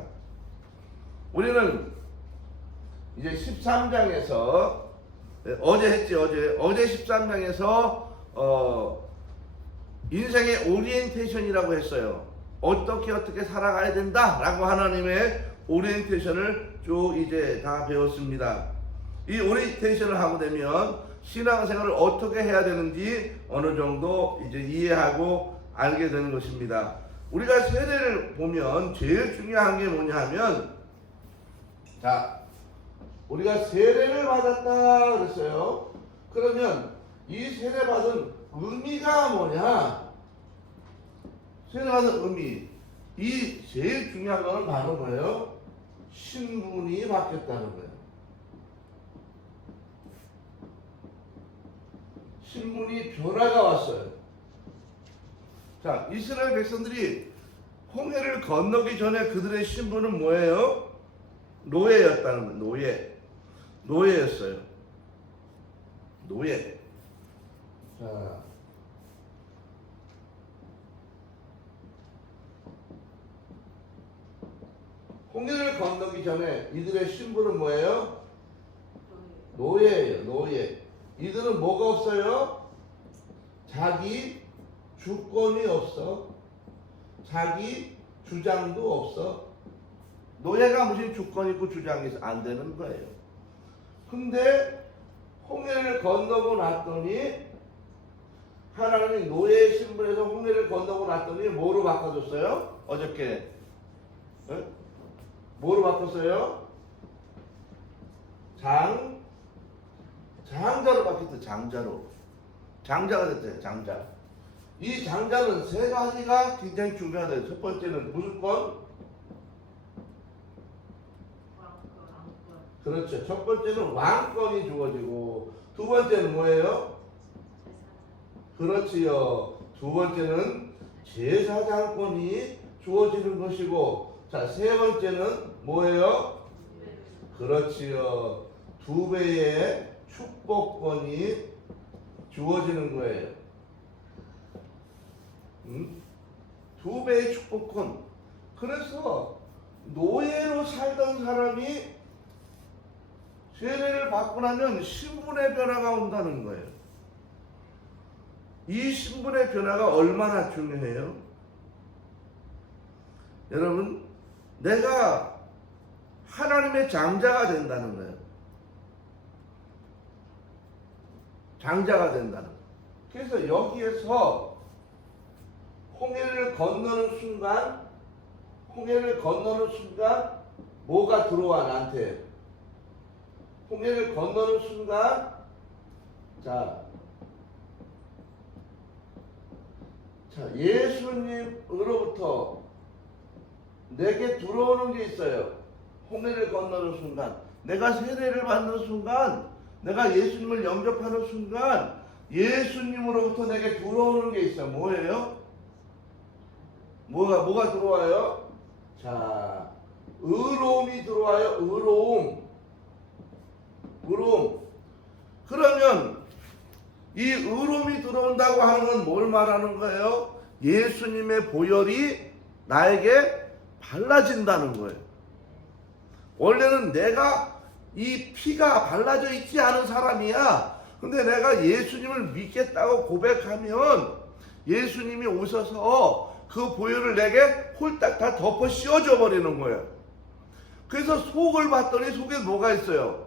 우리는 이제 13장에서 어제 했지. 어제 13장에서 인생의 오리엔테이션이라고 했어요. 어떻게 살아가야 된다라고 하나님의 오리엔테이션을 쭉 이제 다 배웠습니다. 이 오리엔테이션을 하고 되면 신앙생활을 어떻게 해야 되는지 어느 정도 이제 이해하고 알게 되는 것입니다. 우리가 세례를 보면 제일 중요한 게 뭐냐 하면, 자, 우리가 세례를 받았다 그랬어요. 그러면 이 세례받은 의미가 뭐냐? 세례받은 의미. 이 제일 중요한 거는 바로 뭐예요? 신분이 바뀌었다는 거예요. 신분이 변화가 왔어요. 자, 이스라엘 백성들이 홍해를 건너기 전에 그들의 신분은 뭐예요? 노예였다는 거예요. 노예였어요. 노예. 자, 홍해를 건너기 전에 이들의 신분은 뭐예요? 노예예요. 노예. 이들은 뭐가 없어요? 자기 주권이 없어. 자기 주장도 없어. 노예가 무슨 주권이 있고 주장이 안 되는 거예요. 근데 홍해를 건너고 났더니 하나님이 노예의 신분에서 홍해를 건너고 났더니 뭐로 바꿔줬어요? 어저께 뭐로 바꿨어요? 장자로 바뀌었어요. 장자가 됐어요. 장자. 이 장자는 3가지가 굉장히 중요하다. 첫 번째는 무슨 권? 그렇죠. 첫 번째는 왕권이 주어지고, 두 번째는 뭐예요? 그렇지요. 두 번째는 제사장권이 주어지는 것이고, 자, 세 번째는 뭐예요? 그렇지요. 2배의 축복권이 주어지는 거예요. 2배의 축복권. 그래서 노예로 살던 사람이 세례를 받고 나면 신분의 변화가 온다는 거예요. 이 신분의 변화가 얼마나 중요해요? 여러분, 내가 하나님의 장자가 된다는 거예요. 장자가 된다는 거예요. 그래서 여기에서 홍해를 건너는 순간 뭐가 들어와 나한테? 홍해를 건너는 순간, 자 예수님으로부터 내게 들어오는 게 있어요. 홍해를 건너는 순간, 내가 세례를 받는 순간, 내가 예수님을 영접하는 순간 예수님으로부터 내게 들어오는 게 있어요. 뭐예요? 뭐가 들어와요? 자, 의로움이 들어와요. 의로움. 그러면 이 의로움이 들어온다고 하는 건 뭘 말하는 거예요? 예수님의 보혈이 나에게 발라진다는 거예요. 원래는 내가 이 피가 발라져 있지 않은 사람이야. 근데 내가 예수님을 믿겠다고 고백하면 예수님이 오셔서 그 보혈을 내게 홀딱 다 덮어 씌워줘 버리는 거예요. 그래서 속을 봤더니 속에 뭐가 있어요?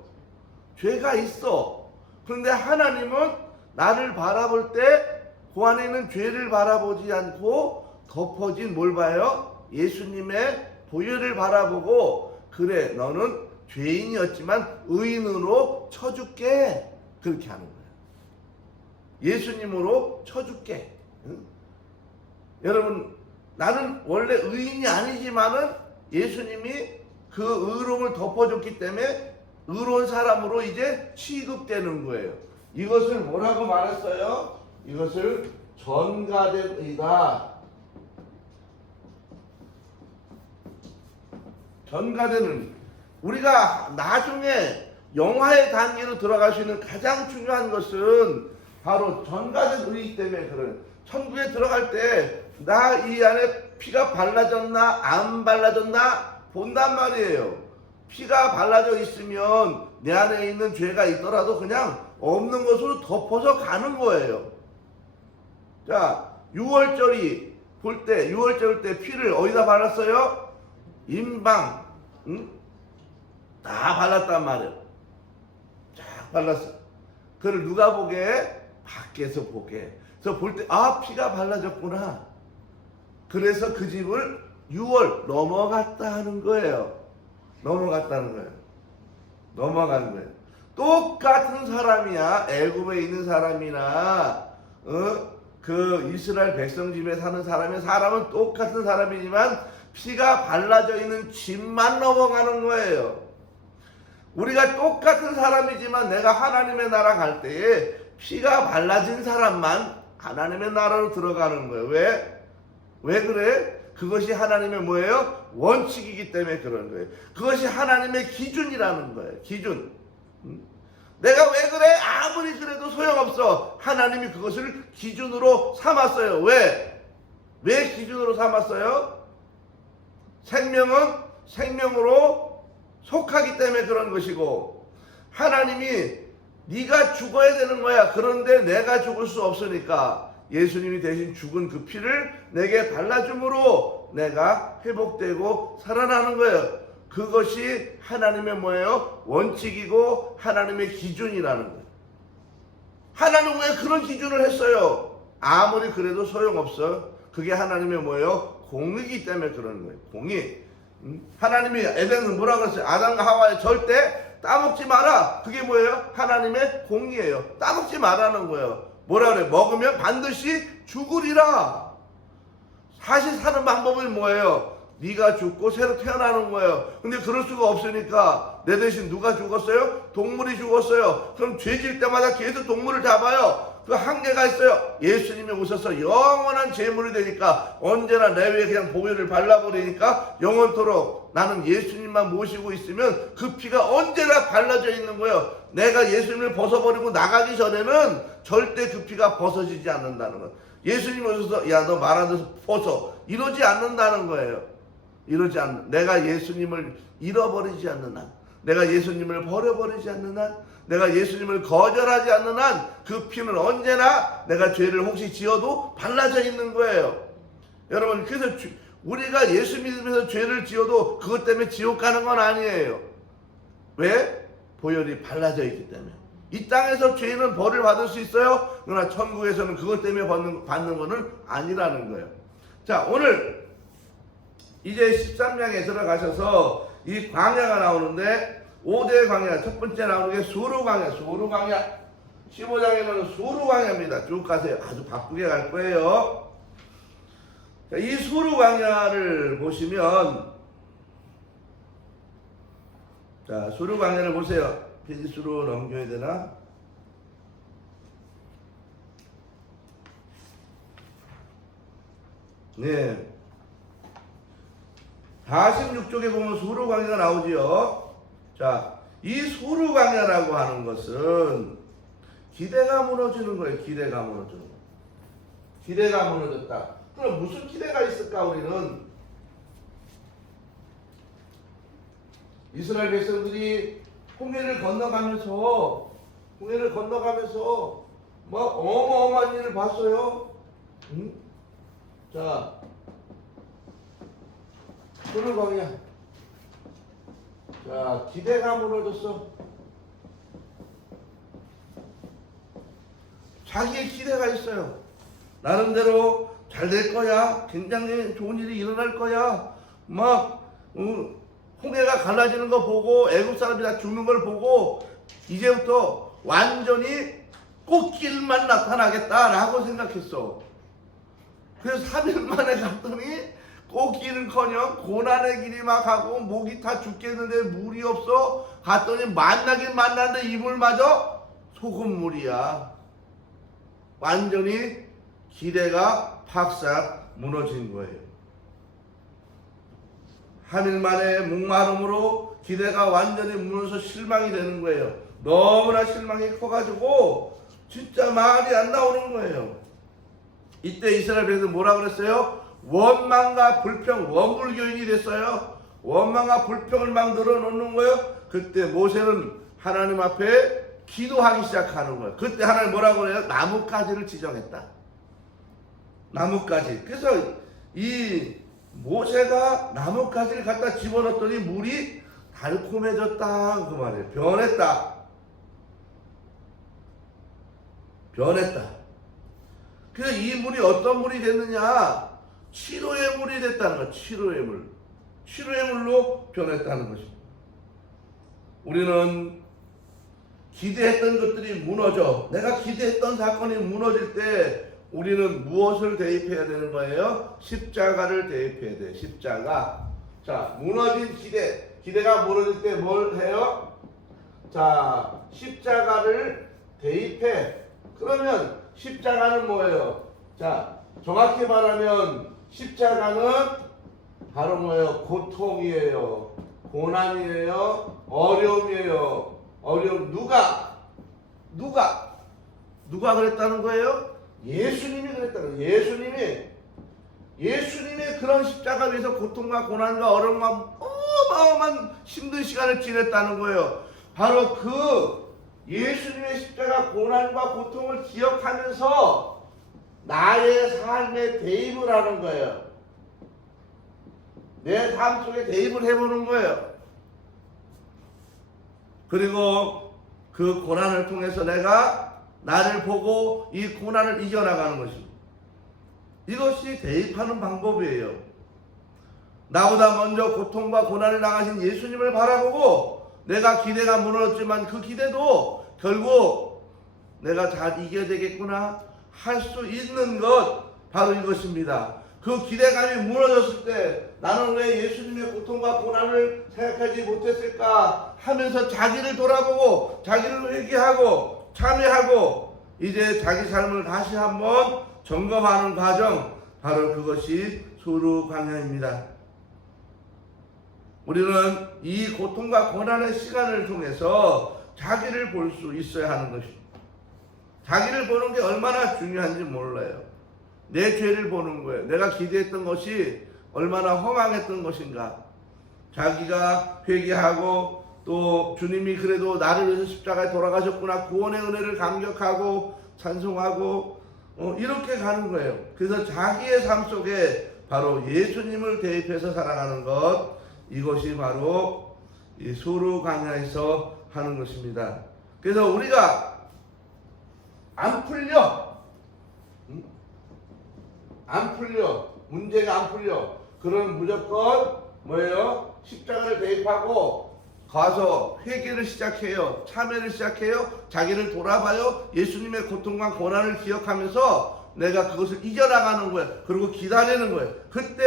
죄가 있어. 그런데 하나님은 나를 바라볼 때 그 안에 있는 죄를 바라보지 않고 덮어진 뭘 봐요? 예수님의 보혈을 바라보고, 그래 너는 죄인이었지만 의인으로 쳐줄게, 그렇게 하는 거예요. 예수님으로 쳐줄게. 응? 여러분, 나는 원래 의인이 아니지만은 예수님이 그 의로움을 덮어줬기 때문에 의로운 사람으로 이제 취급되는 거예요. 이것을 뭐라고 말했어요? 이것을 전가된 의다. 전가된 의. 우리가 나중에 영화의 단계로 들어갈 수 있는 가장 중요한 것은 바로 전가된 의이기 때문에 그런. 천국에 들어갈 때 나 이 안에 피가 발라졌나 안 발라졌나 본단 말이에요. 피가 발라져 있으면 내 안에 있는 죄가 있더라도 그냥 없는 것으로 덮어서 가는 거예요. 자, 6월절이 볼 때, 6월절 때 피를 어디다 발랐어요? 임방, 응? 다 발랐단 말이에요. 쫙 발랐어. 그걸 누가 보게? 밖에서 보게. 그래서 볼 때, 아, 피가 발라졌구나. 그래서 그 집을 6월 넘어갔다 하는 거예요. 넘어갔다는 거예요. 넘어가는 거예요. 똑같은 사람이야. 애굽에 있는 사람이나 그 이스라엘 백성 집에 사는 사람이, 사람은 똑같은 사람이지만 피가 발라져 있는 집만 넘어가는 거예요. 우리가 똑같은 사람이지만 내가 하나님의 나라 갈 때에 피가 발라진 사람만 하나님의 나라로 들어가는 거예요. 왜 그래? 그것이 하나님의 뭐예요? 원칙이기 때문에 그런 거예요. 그것이 하나님의 기준이라는 거예요. 기준. 내가 왜 그래? 아무리 그래도 소용없어. 하나님이 그것을 기준으로 삼았어요. 왜 기준으로 삼았어요? 생명은 생명으로 속하기 때문에 그런 것이고, 하나님이 네가 죽어야 되는 거야. 그런데 내가 죽을 수 없으니까 예수님이 대신 죽은 그 피를 내게 발라줌으로 내가 회복되고 살아나는 거예요. 그것이 하나님의 뭐예요? 원칙이고 하나님의 기준이라는 거예요. 하나님은 왜 그런 기준을 했어요? 아무리 그래도 소용없어. 그게 하나님의 뭐예요? 공의이기 때문에 그러는 거예요. 공의. 하나님이 에덴은 뭐라 그랬어요? 아담과 하와에 절대 따먹지 마라. 그게 뭐예요? 하나님의 공의예요. 따먹지 말라는 거예요. 뭐라 그래? 먹으면 반드시 죽으리라. 사실 사는 방법은 뭐예요? 네가 죽고 새로 태어나는 거예요. 근데 그럴 수가 없으니까 내 대신 누가 죽었어요? 동물이 죽었어요. 그럼 죄질 때마다 계속 동물을 잡아요. 그 한계가 있어요. 예수님이 오셔서 영원한 제물이 되니까 언제나 내 위에 그냥 보혈을 발라버리니까 영원토록 나는 예수님만 모시고 있으면 그 피가 언제나 발라져 있는 거예요. 내가 예수님을 벗어버리고 나가기 전에는 절대 그 피가 벗어지지 않는다는 거예요. 예수님이 오셔서 야, 너 말 안 들어서 벗어. 이러지 않는다는 거예요. 이러지 않는, 내가 예수님을 잃어버리지 않는 한, 내가 예수님을 버려버리지 않는 한, 내가 예수님을 거절하지 않는 한 그 피는 언제나 내가 죄를 혹시 지어도 발라져 있는 거예요. 여러분, 그래서 우리가 예수 믿으면서 죄를 지어도 그것 때문에 지옥 가는 건 아니에요. 왜? 보혈이 발라져 있기 때문에. 이 땅에서 죄는 벌을 받을 수 있어요. 그러나 천국에서는 그것 때문에 받는 것은 아니라는 거예요. 자, 오늘 이제 13장에 들어가셔서 이 광야가 나오는데 5대 광야, 첫 번째 나오는 게 수르 광야, 수르 광야. 15장에는 수르 광야입니다. 쭉 가세요. 아주 바쁘게 갈 거예요. 자, 이 수르 광야를 보시면, 자, 수르 광야를 보세요. 페이지수로 넘겨야 되나? 네. 46쪽에 보면 수르 광야가 나오지요. 자, 이 수르 광야라고 하는 것은 기대가 무너지는 거예요. 기대가 무너지는 거. 기대가 무너졌다. 그럼 무슨 기대가 있을까? 우리는 이스라엘 백성들이 홍해를 건너가면서 홍해를 건너가면서 뭐 어마어마한 일을 봤어요. 응? 자, 푸른 광야. 자, 기대가 무너졌어. 자기의 기대가 있어요. 나름대로 잘 될 거야. 굉장히 좋은 일이 일어날 거야. 막 홍해가 갈라지는 거 보고 애국 사람들이 다 죽는 걸 보고 이제부터 완전히 꽃길만 나타나겠다라고 생각했어. 그래서 3일 만에 갔더니 꽃길은커녕 고난의 길이 막 하고 목이 다 죽겠는데 물이 없어. 갔더니 만나긴 만났는데 이물마저 소금물이야. 완전히 기대가 팍싹 무너진 거예요. 3일 만에 목마름으로 기대가 완전히 무너져서 실망이 되는 거예요. 너무나 실망이 커가지고 진짜 말이 안 나오는 거예요. 이때 이스라엘 백성들 뭐라 그랬어요? 원망과 불평, 원불교인이 됐어요. 원망과 불평을 막 늘어놓는 거예요. 그때 모세는 하나님 앞에 기도하기 시작하는 거예요. 그때 하나님 뭐라고 그래요? 나뭇가지를 지정했다. 나뭇가지. 그래서 이 모세가 나뭇가지를 갖다 집어넣었더니 물이 달콤해졌다 그 말이에요. 변했다. 변했다. 그래서 이 물이 어떤 물이 됐느냐? 치료의 물이 됐다는 거야. 치료의 물. 치료의 물로 변했다는 것입니다. 우리는 기대했던 것들이 무너져. 내가 기대했던 사건이 무너질 때 우리는 무엇을 대입해야 되는 거예요? 십자가를 대입해야 돼. 십자가. 자, 무너진 기대. 기대가 무너질 때 뭘 해요? 자, 십자가를 대입해. 그러면 십자가는 뭐예요? 자, 정확히 말하면 십자가는 바로 뭐예요? 고통이에요. 고난이에요. 어려움이에요. 어려움. 누가 그랬다는 거예요? 예수님이 그랬다는 거예요. 예수님의 그런 십자가 위에서 고통과 고난과 어려움과 어마어마한 힘든 시간을 지냈다는 거예요. 바로 그 예수님의 십자가 고난과 고통을 기억하면서 나의 삶에 대입을 하는 거예요. 내 삶 속에 대입을 해보는 거예요. 그리고 그 고난을 통해서 내가 나를 보고 이 고난을 이겨나가는 것입니다. 이것이 대입하는 방법이에요. 나보다 먼저 고통과 고난을 당하신 예수님을 바라보고 내가 기대가 무너졌지만 그 기대도 결국 내가 잘 이겨야 되겠구나 할 수 있는 것 바로 이것입니다. 그 기대감이 무너졌을 때 나는 왜 예수님의 고통과 고난을 생각하지 못했을까 하면서 자기를 돌아보고 자기를 회개하고 참회하고 이제 자기 삶을 다시 한번 점검하는 과정, 바로 그것이 수르광야입니다. 우리는 이 고통과 고난의 시간을 통해서 자기를 볼 수 있어야 하는 것입니다. 자기를 보는 게 얼마나 중요한지 몰라요. 내 죄를 보는 거예요. 내가 기대했던 것이 얼마나 허망했던 것인가. 자기가 회개하고 또 주님이 그래도 나를 위해서 십자가에 돌아가셨구나, 구원의 은혜를 감격하고 찬송하고 이렇게 가는 거예요. 그래서 자기의 삶 속에 바로 예수님을 대입해서 살아가는 것, 이것이 바로 이 수르광야에서 하는 것입니다. 그래서 우리가 안 풀려, 문제가 안 풀려. 그럼 무조건 뭐예요? 십자가를 대입하고 가서 회개를 시작해요. 참회를 시작해요. 자기를 돌아봐요. 예수님의 고통과 고난을 기억하면서 내가 그것을 이겨나가는 거예요. 그리고 기다리는 거예요. 그때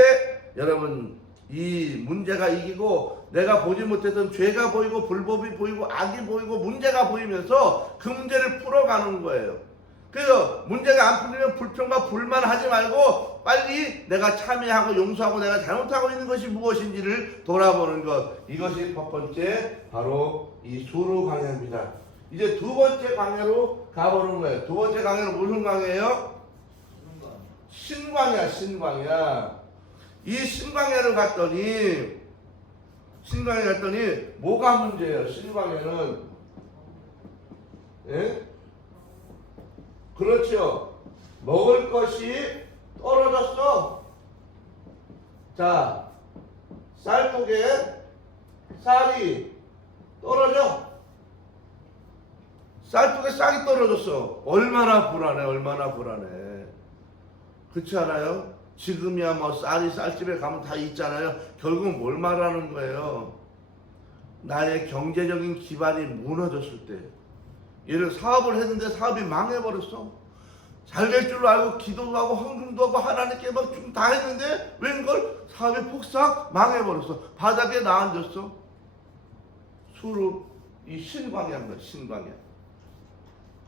여러분 이 문제가 이기고 내가 보지 못했던 죄가 보이고 불법이 보이고 악이 보이고 문제가 보이면서 그 문제를 풀어가는 거예요. 그래서 문제가 안 풀리면 불평과 불만하지 말고 빨리 내가 참여하고 용서하고 내가 잘못하고 있는 것이 무엇인지를 돌아보는 것, 이것이 첫 번째 바로 이 수르광야입니다. 이제 두 번째 광야로 가보는 거예요. 두 번째 광야는 무슨 광야예요? 신광야. 이 신광야를 갔더니 뭐가 문제예요? 신광야는 예? 그렇죠. 먹을 것이 떨어졌어. 자, 쌀국에 쌀이 떨어져. 쌀국에 쌀이 떨어졌어. 얼마나 불안해, 얼마나 불안해. 그렇지 않아요? 지금이야 뭐 쌀이 쌀집에 가면 다 있잖아요. 결국은 뭘 말하는 거예요? 나의 경제적인 기반이 무너졌을 때, 예를 들어 사업을 했는데 사업이 망해버렸어. 잘 될 줄 알고 기도도 하고 헌금도 하고 하나님께 막 좀 다 했는데 웬걸 사업이 폭삭 망해버렸어. 바닥에 나앉았어. 수로 이 신광야인 거야. 신광야.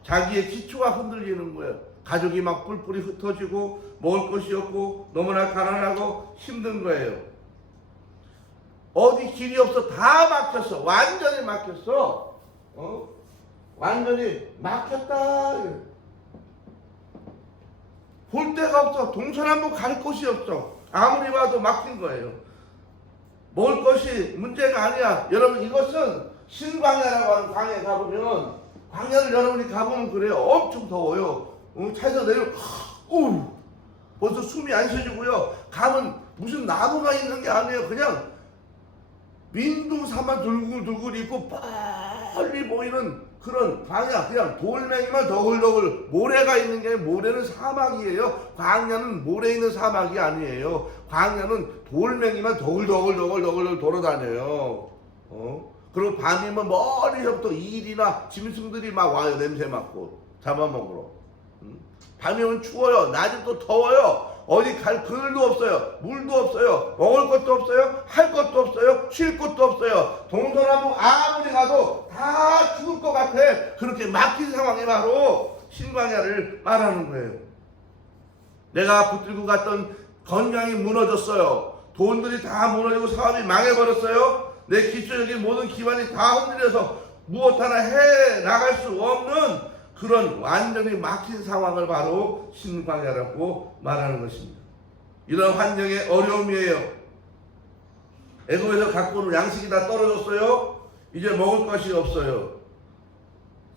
자기의 기초가 흔들리는 거예요. 가족이 막 뿔뿔이 흩어지고 먹을 것이 없고 너무나 가난하고 힘든 거예요. 어디 길이 없어. 다 막혔어. 완전히 막혔어. 완전히 막혔다. 볼 데가 없어. 동서남북 갈 곳이 없어. 아무리 봐도 막힌 거예요. 먹을 것이 문제가 아니야. 여러분, 이것은 신광야라고 하는 광야에 가보면, 광야를 여러분이 가보면 그래요. 엄청 더워요. 차에서 내려 벌써 숨이 안 쉬어지고요. 가면 무슨 나무가 있는 게 아니에요. 그냥 민둥사만 dur글dur글 있고 빨리 보이는 그런 광야. 그냥 돌멩이만 더글더글, 모래가 있는 게, 모래는 사막이에요. 광야는 모래 있는 사막이 아니에요. 광야는 돌멩이만 더글더글 돌아다녀요. 그리고 밤이면 멀리서부터 일이나 짐승들이 막 와요. 냄새 맡고 잡아먹으러. 밤이면 추워요. 낮은 또 더워요. 어디 갈 그늘도 없어요. 물도 없어요. 먹을 것도 없어요. 할 것도 없어요. 쉴 것도 없어요. 동서남북 아무리 가도 다 죽을 것 같아. 그렇게 막힌 상황이 바로 신광야를 말하는 거예요. 내가 붙들고 갔던 건강이 무너졌어요. 돈들이 다 무너지고 사업이 망해버렸어요. 내 기초적인 모든 기반이 다 흔들려서 무엇 하나 해 나갈 수 없는 그런 완전히 막힌 상황을 바로 신광야라고 말하는 것입니다. 이런 환경의 어려움이에요. 애굽에서 갖고 온 양식이 다 떨어졌어요. 이제 먹을 것이 없어요.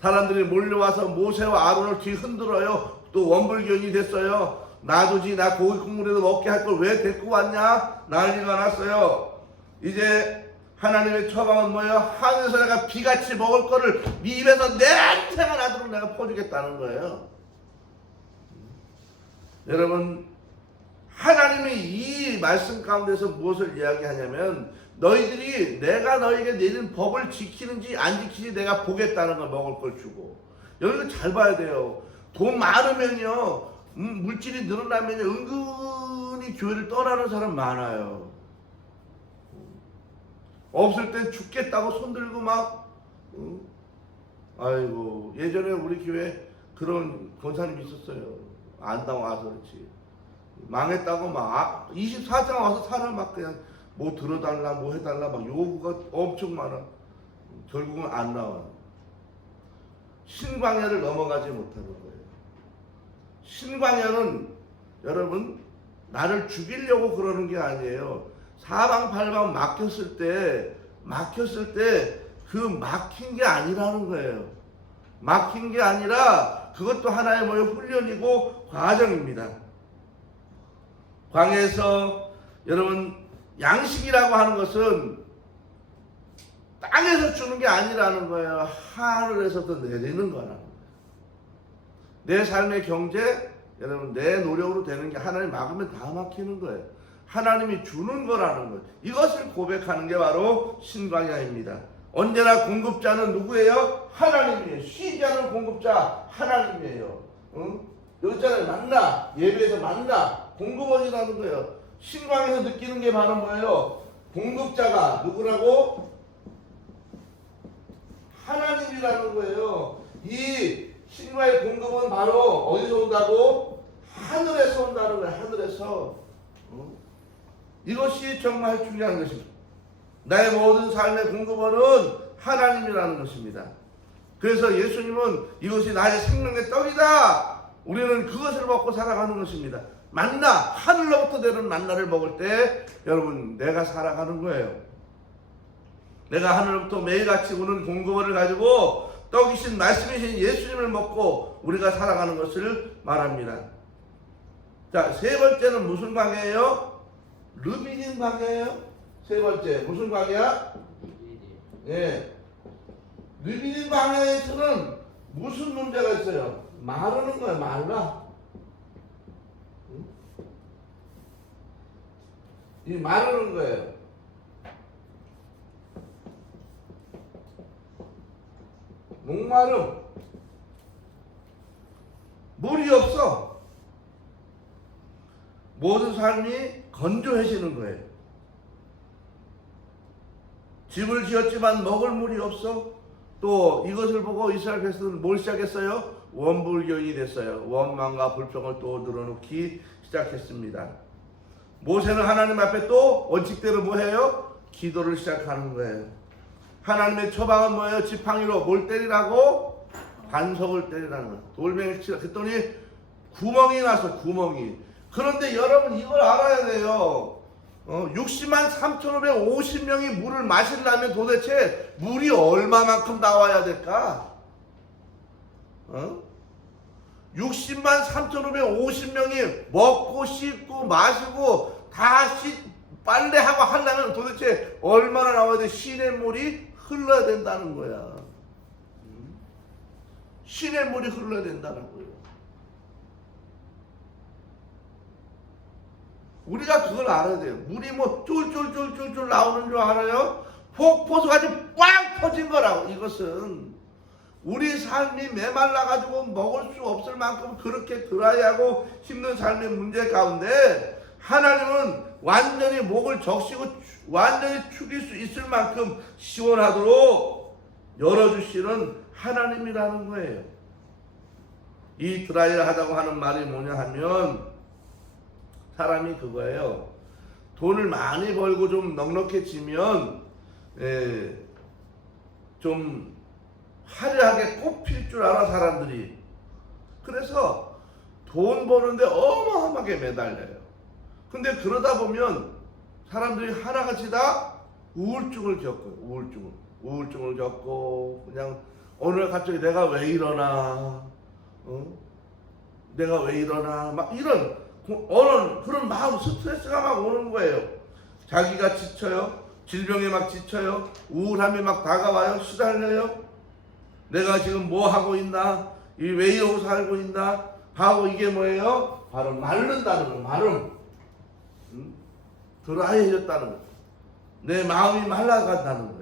사람들이 몰려와서 모세와 아론을 뒤흔들어요. 또 원불견이 됐어요. 놔두지, 나 고기 국물에도 먹게 할 걸 왜 데리고 왔냐? 난리가 났어요. 이제 하나님의 처방은 뭐예요? 하늘에서 내가 비같이 먹을 거를 네 입에서 냄새가 나도록 내가 퍼주겠다는 거예요. 여러분, 하나님이 이 말씀 가운데서 무엇을 이야기하냐면, 너희들이 내가 너희에게 내린 법을 지키는지 안 지키는지 내가 보겠다는 걸, 먹을 걸 주고. 여러분 잘 봐야 돼요. 돈 많으면요, 물질이 늘어나면요, 은근히 교회를 떠나는 사람 많아요. 없을 땐 죽겠다고 손들고 막, 아이고, 예전에 우리 교회 그런 권사님이 있었어요. 안당 와서 그렇지. 망했다고 막 24장 와서 사람 막 그냥 뭐 들어달라 뭐 해달라 막 요구가 엄청 많아. 결국은 안 나와. 신광야를 넘어가지 못하는 거예요. 신광야는 여러분, 나를 죽이려고 그러는 게 아니에요. 사방팔방 막혔을 때 그 막힌 게 아니라는 거예요. 막힌 게 아니라 그것도 하나의 뭐예요? 훈련이고 과정입니다. 광야에서 여러분, 양식이라고 하는 것은 땅에서 주는 게 아니라는 거예요. 하늘에서도 내리는 거라는 거예요. 내 삶의 경제, 여러분, 내 노력으로 되는 게 하나님 막으면 다 막히는 거예요. 하나님이 주는 거라는 거예요. 이것을 고백하는 게 바로 신광야입니다. 언제나 공급자는 누구예요? 하나님이에요. 쉬지 않는 공급자 하나님이에요. 여기 있잖아요. 만나, 예배에서 만나, 공급원이라는 거예요. 신광야에서 느끼는 게 바로 뭐예요? 공급자가 누구라고? 하나님이라는 거예요. 이 신광야의 공급은 바로 어디서 온다고? 하늘에서 온다는 거예요. 하늘에서. 이것이 정말 중요한 것입니다. 나의 모든 삶의 공급원은 하나님이라는 것입니다. 그래서 예수님은 이것이 나의 생명의 떡이다. 우리는 그것을 먹고 살아가는 것입니다. 만나, 하늘로부터 내려오는 만나를 먹을 때 여러분, 내가 살아가는 거예요. 내가 하늘로부터 매일같이 오는 공급원을 가지고 떡이신 말씀이신 예수님을 먹고 우리가 살아가는 것을 말합니다. 자, 세 번째는 무슨 관계예요? 르비딘 관계예요. 세 번째 무슨 관계야? 예. 르비딘 관계에서는 무슨 문제가 있어요? 마르는 거예요. 말라. 이 마르는 거예요. 목마름. 물이 없어. 모든 삶이 건조해지는 거예요. 집을 지었지만 먹을 물이 없어. 또 이것을 보고 이스라엘 백성은 뭘 시작했어요? 원불교인이 됐어요. 원망과 불평을 또 늘어놓기 시작했습니다. 모세는 하나님 앞에 또 원칙대로 뭐 해요? 기도를 시작하는 거예요. 하나님의 처방은 뭐예요? 지팡이로 뭘 때리라고? 반석을 때리라는 거예요. 돌멩이를 치라. 그랬더니 구멍이 나서 구멍이. 그런데 여러분 이걸 알아야 돼요. 60만 3,550명이 물을 마시려면 도대체 물이 얼마만큼 나와야 될까? 60만 3,550명이 먹고 씻고 마시고 다 빨래하고 하려면 도대체 얼마나 나와야 돼? 시냇물이 흘러야 된다는 거야. 시냇물이 흘러야 된다는 거예요. 우리가 그걸 알아야 돼요. 물이 뭐 쫄쫄쫄쫄쫄 나오는 줄 알아요? 폭포수같이 꽝 터진 거라고. 이것은 우리 삶이 메말라가지고 먹을 수 없을 만큼 그렇게 드라이하고 힘든 삶의 문제 가운데 하나님은 완전히 목을 적시고 완전히 축일 수 있을 만큼 시원하도록 열어주시는 하나님이라는 거예요. 이 드라이하다고 하는 말이 뭐냐 하면 사람이 그거예요. 돈을 많이 벌고 좀 넉넉해지면 좀 화려하게 꽃필 줄 알아 사람들이. 그래서 돈 버는데 어마어마하게 매달려요. 근데 그러다 보면 사람들이 하나같이 다 우울증을 겪어요. 우울증을 겪고 그냥 어느 날 갑자기 내가 왜 이러나 내가 왜 이러나 막 이런 그런 마음 스트레스가 막 오는 거예요. 자기가 지쳐요. 질병에 막 지쳐요. 우울함이 막 다가와요. 시달려요. 내가 지금 뭐 하고 있나? 왜 이러고 살고 있나? 하고 이게 뭐예요? 바로 마른다는 거. 마름. 드라이해졌다는 거. 내 마음이 말라간다는 거예요.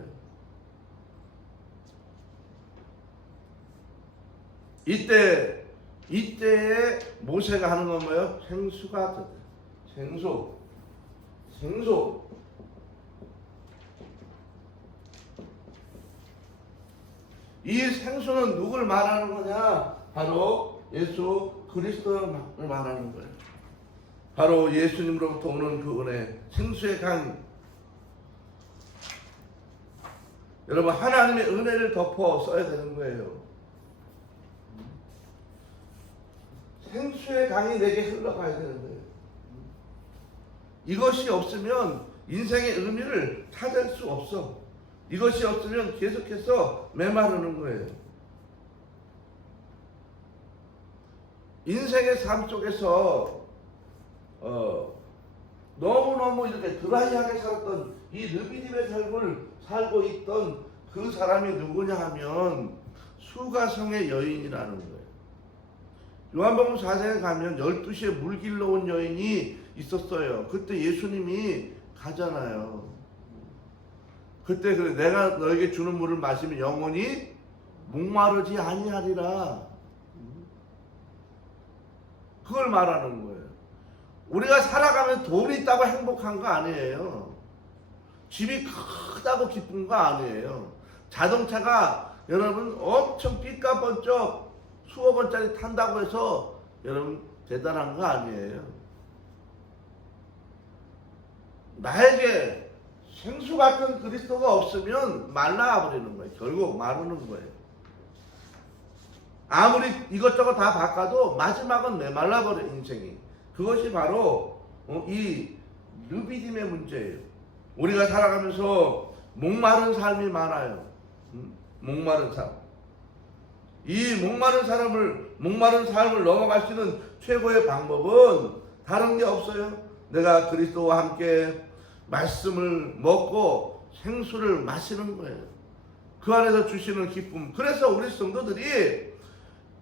이때에 모세가 하는 건 뭐예요? 생수가 됐어요. 생수. 이 생수는 누굴 말하는 거냐? 바로 예수 그리스도를 말하는 거예요. 바로 예수님으로부터 오는 그 은혜, 생수의 강. 여러분 하나님의 은혜를 덮어 써야 되는 거예요. 생수의 강이 내게 흘러가야 되는 거예요. 이것이 없으면 인생의 의미를 찾을 수 없어. 이것이 없으면 계속해서 메마르는 거예요. 인생의 삶 속에서 너무너무 이렇게 드라이하게 살았던 이 르비딤의 삶을 살고 있던 그 사람이 누구냐 하면 수가성의 여인이라는 거예요. 요한복음 4장에 가면 12시에 물 길러 온 여인이 있었어요. 그때 예수님이 가잖아요. 그때 그래, 내가 너에게 주는 물을 마시면 영원히 목마르지 아니하리라. 그걸 말하는 거예요. 우리가 살아가면 돈이 있다고 행복한 거 아니에요. 집이 크다고 기쁜 거 아니에요. 자동차가 여러분 엄청 삐까번쩍 수억 원짜리 탄다고 해서 여러분 대단한 거 아니에요. 나에게 생수 같은 그리스도가 없으면 말라버리는 거예요. 결국 마르는 거예요. 아무리 이것저것 다 바꿔도 마지막은 메말라버려 인생이. 그것이 바로 이 르비딤의 문제예요. 우리가 살아가면서 목마른 삶이 많아요. 목마른 삶. 이 목마른 삶을 넘어갈 수 있는 최고의 방법은 다른 게 없어요. 내가 그리스도와 함께 말씀을 먹고 생수를 마시는 거예요. 그 안에서 주시는 기쁨. 그래서 우리 성도들이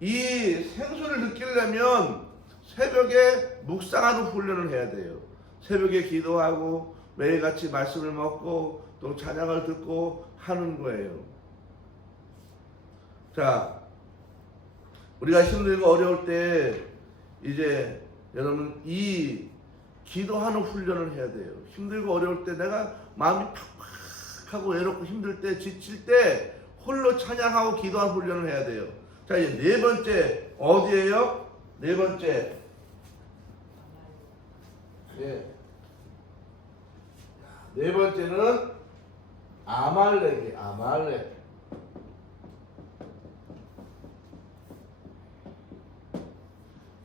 이 생수를 느끼려면 새벽에 묵상하는 훈련을 해야 돼요. 새벽에 기도하고 매일같이 말씀을 먹고 또 찬양을 듣고 하는 거예요. 자, 우리가 힘들고 어려울 때 이제 여러분 이 기도하는 훈련을 해야 돼요. 힘들고 어려울 때 내가 마음이 팍팍하고 외롭고 힘들 때 지칠 때 홀로 찬양하고 기도하는 훈련을 해야 돼요. 자, 이제 네 번째 어디예요? 네 번째. 네 번째는 아말렉이에요. 아말렉.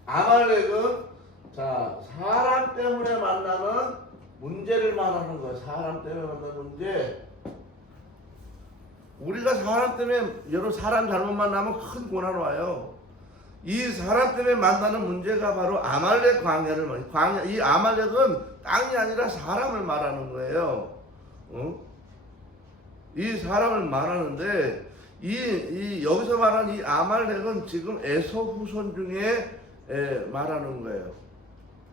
아말렉은 자, 사람 때문에 만나는 문제를 말하는 거예요. 사람 때문에 만나는 문제. 우리가 사람 때문에 여러 사람 잘못 만나면 큰 고난 와요. 이 사람 때문에 만나는 문제가 바로 아말렉 광야를 말해요. 광야, 이 아말렉은 땅이 아니라 사람을 말하는 거예요. 이 사람을 말하는데 이 여기서 말하는 이 아말렉은 지금 에서 후손 중에 말하는 거예요.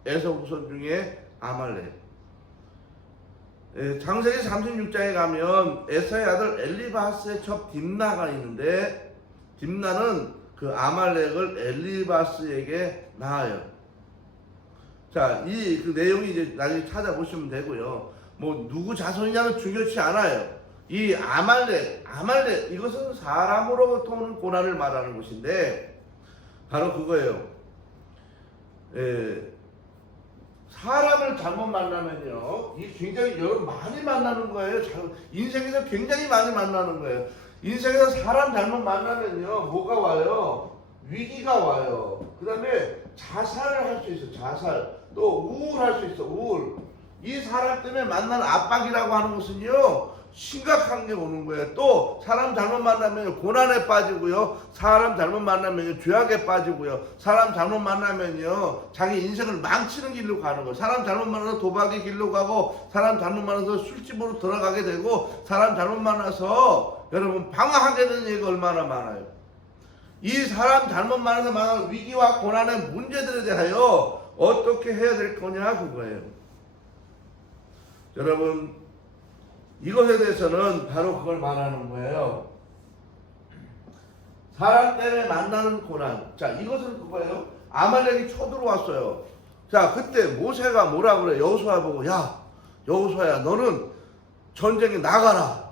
에서 후손 중에 아말렉. 창세기 36장에 가면 에서의 아들 엘리바스의 첩 딥나가 있는데 딥나는 그 아말렉을 엘리바스에게 낳아요. 자, 이 그 내용이 이제 나중에 찾아보시면 되고요. 뭐 누구 자손이냐는 중요치 않아요. 이 아말렉 이것은 사람으로부터 오는 고난을 말하는 것인데 바로 그거예요. 사람을 잘못 만나면요, 이 굉장히 여러분 많이 만나는 거예요. 인생에서 굉장히 많이 만나는 거예요. 인생에서 사람 잘못 만나면요, 뭐가 와요? 위기가 와요. 그 다음에 자살을 할 수 있어. 자살. 또 우울할 수 있어. 우울. 이 사람 때문에 만난 압박이라고 하는 것은요, 심각한 게 오는 거예요. 또 사람 잘못 만나면 고난에 빠지고요, 사람 잘못 만나면 죄악에 빠지고요, 사람 잘못 만나면요 자기 인생을 망치는 길로 가는 거예요. 사람 잘못 만나서 도박의 길로 가고, 사람 잘못 만나서 술집으로 들어가게 되고, 사람 잘못 만나서 여러분 방황하게 되는 얘기가 얼마나 많아요. 이 사람 잘못 만나서 만난 위기와 고난의 문제들에 대하여 어떻게 해야 될 거냐, 그거예요. 여러분, 이것에 대해서는 바로 그걸 말하는 거예요. 사람 때문에 만나는 고난. 자, 이것은 그거예요. 아말렉이 쳐들어왔어요. 자, 그때 모세가 뭐라 그래? 여호수아 보고, 야, 여호수아야, 너는 전쟁에 나가라.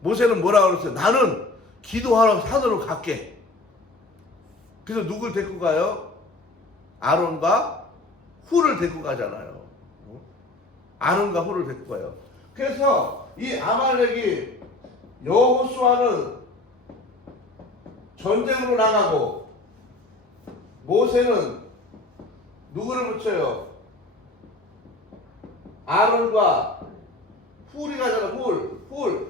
모세는 뭐라 그랬어요? 나는 기도하러 산으로 갈게. 그래서 누굴 데리고 가요? 아론과 훌을 데리고 가잖아요. 아론과 훌을 데리고 가요. 그래서 이 아말렉이 여호수아는 전쟁으로 나가고, 모세는 누구를 붙여요? 아론과 훌이 가잖아. 훌.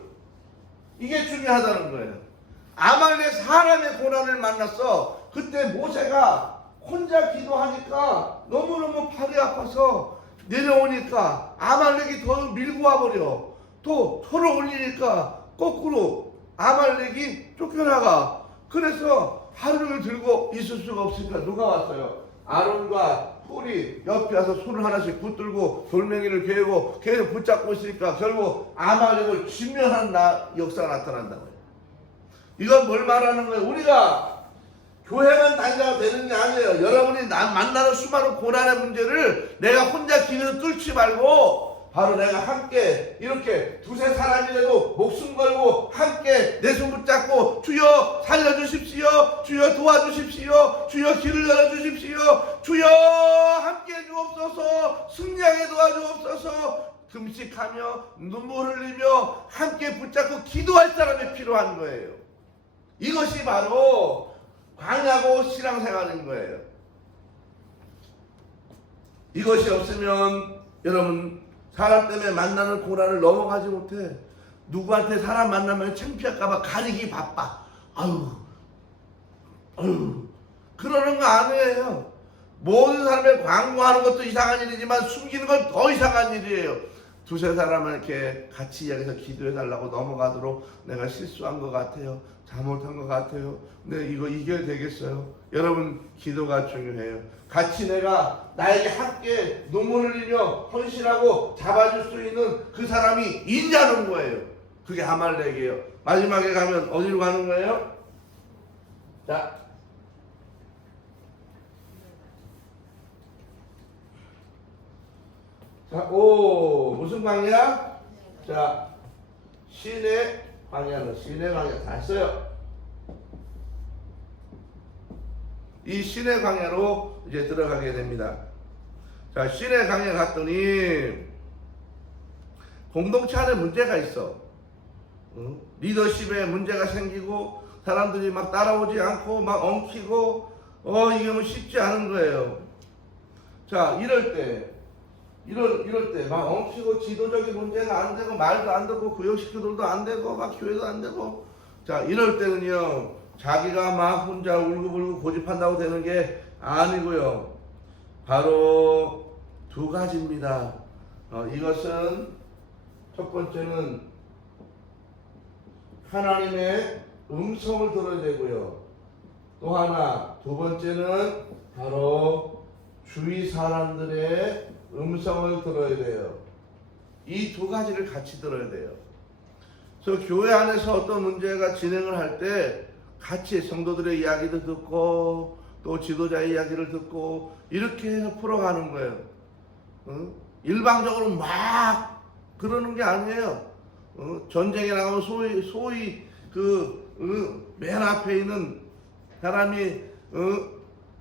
이게 중요하다는 거예요. 아말렉 사람의 고난을 만났어. 그때 모세가 혼자 기도하니까 너무너무 팔이 아파서 내려오니까 아말렉이 더 밀고 와버려. 또 손을 올리니까 거꾸로 아말렉이 쫓겨나가. 그래서 하루를 들고 있을 수가 없으니까 누가 왔어요? 아론과 훌이 옆에 와서 손을 하나씩 붙들고 돌멩이를 괴고 계속 붙잡고 있으니까 결국 아말렉을 진멸하는 역사가 나타난다고요. 이건 뭘 말하는 거예요? 우리가 교회만 다녀도 되는 게 아니에요. 여러분이 만나는 수많은 고난의 문제를 내가 혼자 길에서 뚫지 말고, 바로 내가 함께 이렇게 두세 사람이라도 목숨 걸고 함께 내 손 붙잡고, 주여 살려주십시오, 주여 도와주십시오, 주여 길을 열어주십시오, 주여 함께 해주옵소서, 승리하게 도와주옵소서, 금식하며 눈물 흘리며 함께 붙잡고 기도할 사람이 필요한 거예요. 이것이 바로 광야고 신앙생활인 거예요. 이것이 없으면 여러분 사람 때문에 만나는 고난을 넘어가지 못해. 누구한테 사람 만나면 창피할까봐 가리기 바빠. 아유, 그러는 거 아니에요. 모든 사람의 광고하는 것도 이상한 일이지만 숨기는 건 더 이상한 일이에요. 두세 사람을 이렇게 같이 이야기해서 기도해 달라고 넘어가도록 내가 실수한 것 같아요. 잘못한 것 같아요. 근데 이거 이겨야 되겠어요. 여러분, 기도가 중요해요. 같이 내가 나에게 함께 눈물을 흘리며 헌신하고 잡아줄 수 있는 그 사람이 있냐는 거예요. 그게 아말렉이에요. 마지막에 가면 어디로 가는 거예요? 자, 무슨 광야? 자, 신의 광야는 신의 광야 다 했어요. 이 신의 광야로 이제 들어가게 됩니다. 자, 신의 광야 갔더니 공동체 안에 문제가 있어. 리더십에 문제가 생기고 사람들이 막 따라오지 않고 막 엉키고 이게 뭐 쉽지 않은 거예요. 자, 이럴 때 막 엉키고 지도적인 문제가 안 되고 말도 안 되고 구역식구들도 안 되고 막 교회도 안 되고, 자, 이럴 때는요 자기가 막 혼자 울고불고 고집한다고 되는 게 아니고요. 바로 두 가지입니다. 이것은 첫 번째는 하나님의 음성을 들어야 되고요. 또 하나, 두 번째는 바로 주위 사람들의 음성을 들어야 돼요. 이 두 가지를 같이 들어야 돼요. 그래서 교회 안에서 어떤 문제가 진행을 할 때 같이 성도들의 이야기도 듣고 또 지도자의 이야기를 듣고 이렇게 해서 풀어가는 거예요. 일방적으로 막 그러는 게 아니에요. 전쟁에 나가면 소위 맨 앞에 있는 사람이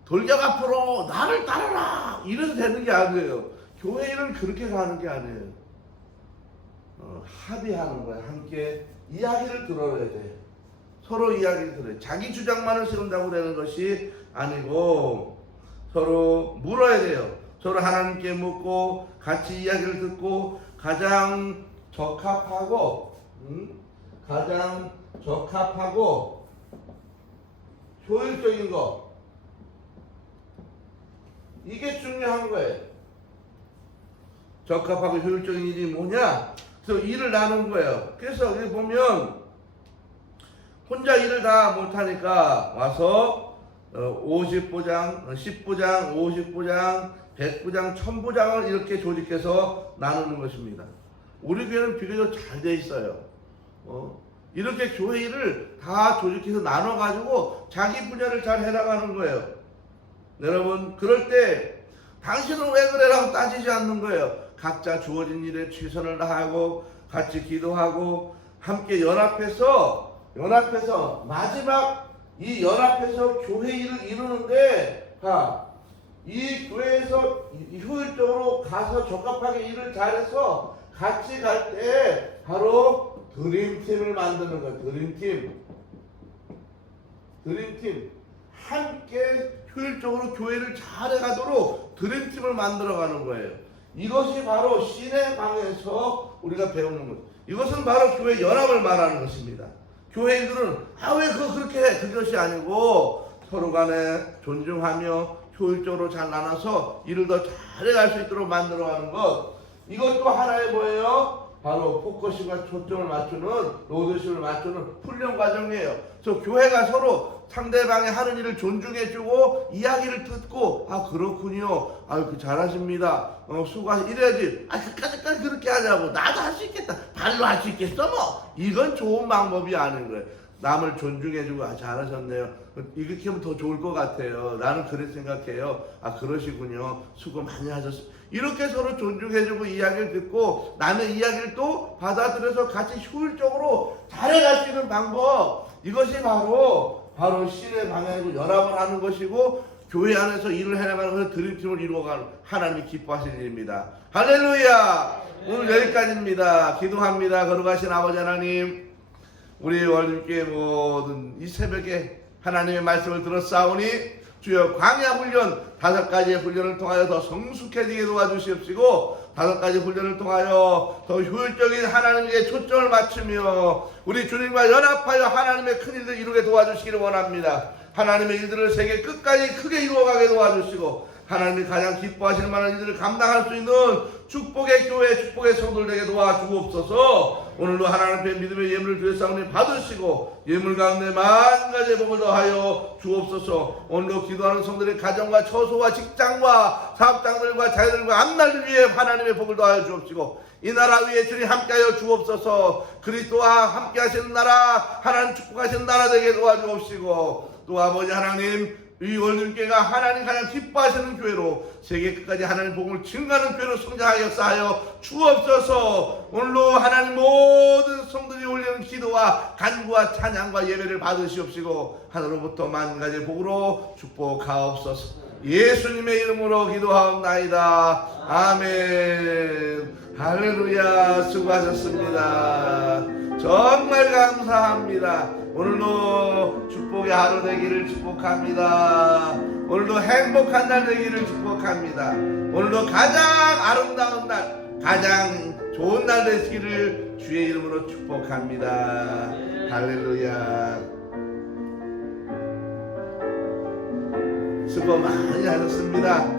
돌격 앞으로 나를 따르라 이래서 되는 게 아니에요. 교회 일은 그렇게 가는 게 아니에요. 합의하는 거예요. 함께 이야기를 들어야 돼. 서로 이야기를 들어요. 자기 주장만을 세운다고 되는 것이 아니고 서로 물어야 돼요. 서로 하나님께 묻고 같이 이야기를 듣고 가장 적합하고 효율적인 거, 이게 중요한 거예요. 적합하고 효율적인 일이 뭐냐? 그래서 일을 나눈 거예요. 그래서 여기 보면 혼자 일을 다 못하니까 와서 50부장, 10부장, 50부장, 100부장, 1000부장을 이렇게 조직해서 나누는 것입니다. 우리 교회는 비교적 잘 돼 있어요. 이렇게 교회 일을 다 조직해서 나눠가지고 자기 분야를 잘 해나가는 거예요. 여러분, 그럴 때 당신은 왜 그래라고 따지지 않는 거예요. 각자 주어진 일에 최선을 다하고 같이 기도하고 함께 연합해서 마지막 이 연합해서 교회 일을 이루는데 이 교회에서 효율적으로 가서 적합하게 일을 잘해서 같이 갈 때 바로 드림팀을 만드는 거예요. 드림팀. 함께 효율적으로 교회를 잘해가도록 드림팀을 만들어가는 거예요. 이것이 바로 신의 방에서 우리가 배우는 것. 이것은 바로 교회 연합을 말하는 것입니다. 교회들은 왜 그렇게 해? 그것이 아니고 서로 간에 존중하며 효율적으로 잘 나눠서 일을 더 잘해갈 수 있도록 만들어가는 것. 이것도 하나의 뭐예요? 바로 포커싱과 초점을 맞추는, 로드십을 맞추는 훈련 과정이에요. 그래서 교회가 서로 상대방이 하는 일을 존중해주고 이야기를 듣고 그렇군요. 잘하십니다. 수고하시 이래야지. 그까짓까지 그렇게 하자고. 나도 할 수 있겠다. 발로 할 수 있겠어 뭐. 이건 좋은 방법이 아닌 거예요. 남을 존중해주고 잘하셨네요. 이렇게 하면 더 좋을 것 같아요. 나는 그렇게 생각해요. 그러시군요. 수고 많이 하셨어요. 이렇게 서로 존중해주고 이야기를 듣고 남의 이야기를 또 받아들여서 같이 효율적으로 잘해갈 수 있는 방법. 이것이 바로 신의 방향이고 연합을 하는 것이고 교회 안에서 일을 해나가는 것을 드림팀을 이루어가는 하나님이 기뻐하시는 일입니다. 할렐루야. 오늘 여기까지입니다. 기도합니다. 거룩하신 아버지 하나님, 우리 월드교회 모든 이 새벽에 하나님의 말씀을 들었사오니 주여 광야 훈련 5가지의 훈련을 통하여 더 성숙해지게 도와주시옵시고 5가지 훈련을 통하여 더 효율적인 하나님께 초점을 맞추며 우리 주님과 연합하여 하나님의 큰 일을 이루게 도와주시기를 원합니다. 하나님의 일들을 세계 끝까지 크게 이루어가게 도와주시고 하나님이 가장 기뻐하실 만한 일들을 감당할 수 있는 축복의 교회, 축복의 성도들 되게 도와주옵소서. 오늘도 하나님 앞에 믿음의 예물을 드렸사오니 받으시고 예물 가운데 만 가지의 복을 더하여 주옵소서. 오늘도 기도하는 성도들의 가정과 처소와 직장과 사업장들과 자녀들과 앞날을 위해 하나님의 복을 더하여 주옵시고 이 나라 위에 주님 함께하여 주옵소서. 그리스도와 함께하시는 나라, 하나님 축복하시는 나라 되게 도와주옵시고 또 아버지 하나님 이 월드교회가 하나님 가장 기뻐하시는 교회로 세계 끝까지 하나님 복음을 증가하는 교회로 성장하여 역사하여 주옵소서. 오늘도 하나님 모든 성도들이 올리는 기도와 간구와 찬양과 예배를 받으시옵시고 하늘로부터 만 가지 복으로 축복하옵소서. 예수님의 이름으로 기도하옵나이다. 아멘. 할렐루야. 수고하셨습니다. 정말 감사합니다. 오늘도 축복의 하루 되기를 축복합니다. 오늘도 행복한 날 되기를 축복합니다. 오늘도 가장 아름다운 날, 가장 좋은 날 되시기를 주의 이름으로 축복합니다. 할렐루야. 수고 많이 하셨습니다.